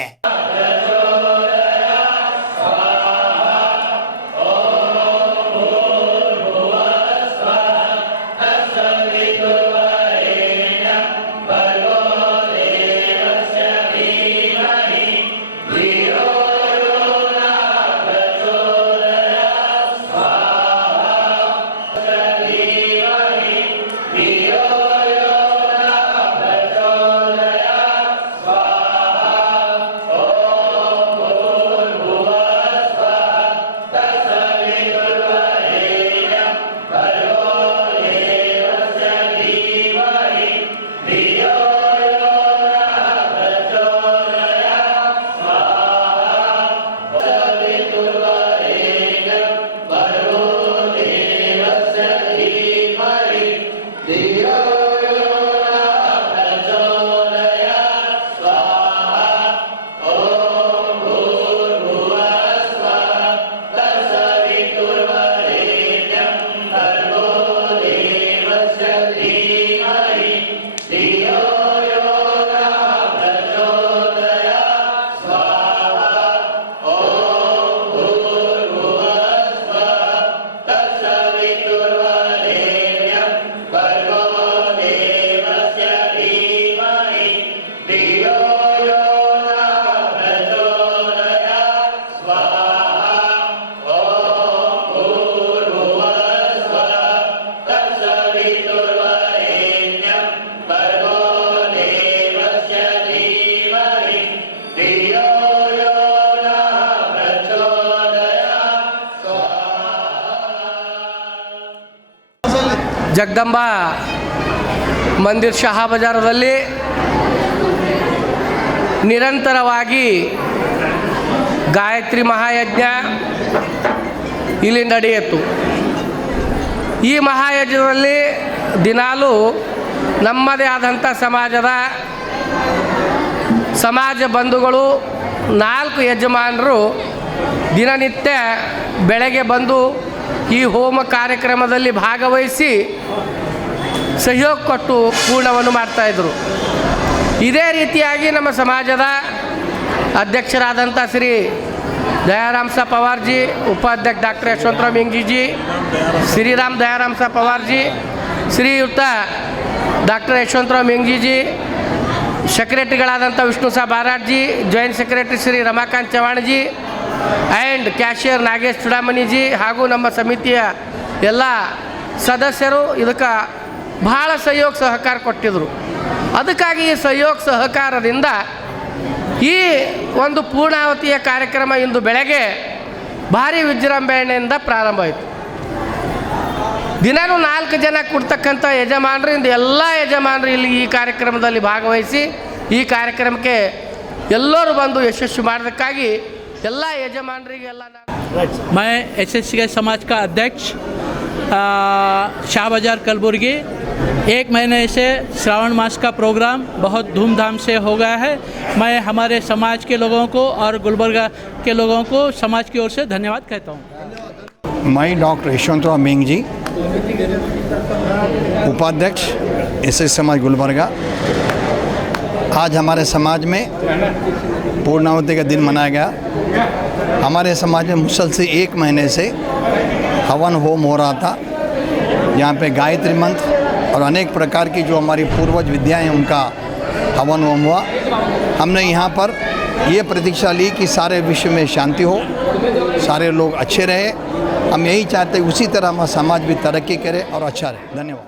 ಜಗದಂಬಾ ಮಂದಿರ್ ಶಹಾ ಬಜಾರದಲ್ಲಿ ನಿರಂತರವಾಗಿ ಗಾಯತ್ರಿ ಮಹಾಯಜ್ಞ ಇಲ್ಲಿ ನಡೆಯಿತು. ಈ ಮಹಾಯಜ್ಞದಲ್ಲಿ ದಿನಾಲೂ ನಮ್ಮದೇ ಆದಂಥ ಸಮಾಜ ಬಂಧುಗಳು 4 ಯಜಮಾನರು ದಿನನಿತ್ಯ ಬೆಳಗ್ಗೆ ಬಂದು ಈ ಹೋಮ ಕಾರ್ಯಕ್ರಮದಲ್ಲಿ ಭಾಗವಹಿಸಿ ಸಹಯೋಗ ಕೊಟ್ಟು ಪೂರ್ಣವನ್ನು ಮಾಡ್ತಾಯಿದ್ರು. ಇದೇ ರೀತಿಯಾಗಿ ನಮ್ಮ ಸಮಾಜದ ಅಧ್ಯಕ್ಷರಾದಂಥ ಶ್ರೀ ದಯಾರಾಮ್ ಸಾ ಪವಾರ್ಜಿ, ಉಪಾಧ್ಯಕ್ಷ ಡಾಕ್ಟರ್ ಯಶವಂತರಾವ್ ಮೇಂಗ್ಜಿ, ಶ್ರೀರಾಮ್ ದಯಾರಾಮ್ ಸಾ ಪವಾರ್ಜಿ, ಶ್ರೀಯುತ ಡಾಕ್ಟರ್ ಯಶವಂತರಾವ್ ಮೇಂಗ್ಜಿ, ಸೆಕ್ರೆಟರಿಗಳಾದಂಥ ವಿಷ್ಣುಸಾ ಬಾರಾಡ್ಜಿ, ಜಾಯಿಂಟ್ ಸೆಕ್ರೆಟರಿ ಶ್ರೀ ರಮಾಕಾಂತ್ ಚವಾಣ್ಜಿ ಆ್ಯಂಡ್ ಕ್ಯಾಶಿಯರ್ ನಾಗೇಶ್ ಚೂಡಾಮಣಿಜಿ ಹಾಗೂ ನಮ್ಮ ಸಮಿತಿಯ ಎಲ್ಲ ಸದಸ್ಯರು ಇದಕ್ಕೆ ಬಹಳ ಸಹಕಾರ ಕೊಟ್ಟಿದ್ದರು. ಅದಕ್ಕಾಗಿ ಈ ಸಹಕಾರದಿಂದ ಈ ಒಂದು ಪೂರ್ಣಾವತಿಯ ಕಾರ್ಯಕ್ರಮ ಇಂದು ಬೆಳಗ್ಗೆ ಭಾರಿ ವಿಜೃಂಭಣೆಯಿಂದ ಪ್ರಾರಂಭ ಆಯಿತು. ದಿನವೂ 4 ಜನ ಕೊಡ್ತಕ್ಕಂಥ ಯಜಮಾನರು ಇಂದು ಎಲ್ಲ ಯಜಮಾನರು ಇಲ್ಲಿ ಈ ಕಾರ್ಯಕ್ರಮದಲ್ಲಿ ಭಾಗವಹಿಸಿ ಈ ಕಾರ್ಯಕ್ರಮಕ್ಕೆ ಎಲ್ಲರೂ ಬಂದು ಯಶಸ್ವಿ ಮಾಡೋದಕ್ಕಾಗಿ ಎಲ್ಲ ಯಜಮಾನರಿಗೆಲ್ಲ मैं एसएससी के समाज का अध्यक्ष शाह बाज़ार कलबुर्गी 1 महीने से श्रावण मास का प्रोग्राम बहुत धूमधाम से हो गया है. मैं हमारे समाज के लोगों को और गुलबर्गा के लोगों को समाज की ओर से धन्यवाद कहता हूँ. मैं डॉक्टर यशवंतराव मेंगजी, उपाध्यक्ष एसएससी समाज गुलबर्गा. आज हमारे समाज में पूर्णावती का दिन मनाया गया. हमारे समाज में मुसलसल 1 महीने से हवन होम हो रहा था. यहाँ पे गायत्री मंत्र और अनेक प्रकार की जो हमारी पूर्वज विद्याएं उनका हवन होम हुआ। हमने यहाँ पर ये प्रतीक्षा ली कि सारे विश्व में शांति हो, सारे लोग अच्छे रहे। हम यही चाहते हैं उसी तरह हमारा समाज भी तरक्की करे और अच्छा रहे। धन्यवाद।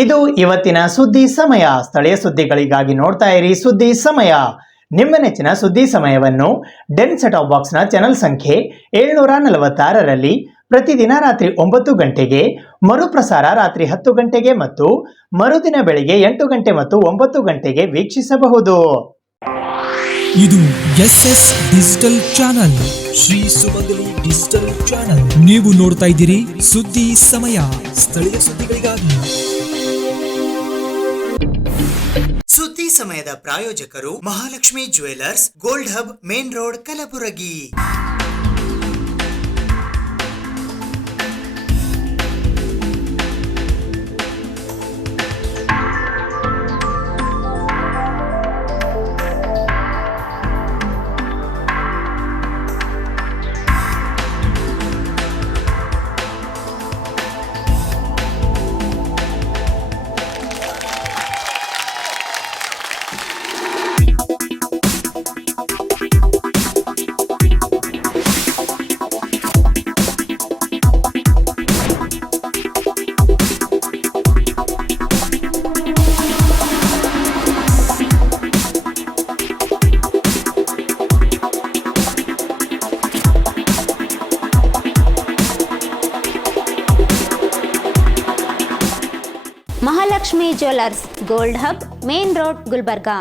ಇದು ಇವತ್ತಿನ ಸುದ್ದಿ ಸಮಯ. ಸ್ಥಳೀಯ ಸುದ್ದಿಗಳಿಗಾಗಿ ನೋಡ್ತಾ ಇರಿ ಸುದ್ದಿ ಸಮಯ. ನಿಮ್ಮ ನೆಚ್ಚಿನ ಸುದ್ದಿ ಸಮಯವನ್ನು ಡೆನ್ ಸೆಟ್ ಆಫ್ ಬಾಕ್ಸ್ನ ಚಾನೆಲ್ ಸಂಖ್ಯೆ 746ರಲ್ಲಿ ಪ್ರತಿದಿನ ರಾತ್ರಿ 9 ಗಂಟೆಗೆ, ಮರುಪ್ರಸಾರ ರಾತ್ರಿ 10 ಗಂಟೆಗೆ ಮತ್ತು ಮರುದಿನ ಬೆಳಿಗ್ಗೆ 8 ಗಂಟೆ ಮತ್ತು 9 ಗಂಟೆಗೆ ವೀಕ್ಷಿಸಬಹುದು. ಇದು SS ಡಿಜಿಟಲ್ ಚಾನಲ್, ಶ್ರೀ ಸುಮಂಗಲಿ ಡಿಜಿಟಲ್ ಚಾನಲ್. ನೀವು ನೋಡ್ತಾ ಇದ್ದೀರಿ ಸುದ್ದಿ ಸಮಯ, ಸ್ಥಳೀಯ ಸುದ್ದಿಗಳಿಗಾಗಿ. ಸುದ್ದಿ ಸಮಯದ ಪ್ರಾಯೋಜಕರು Mahalakshmi jewellers, gold hub, main road, Kalaburagi. Mahalakshmi jewellers gold hub main road Gulbarga.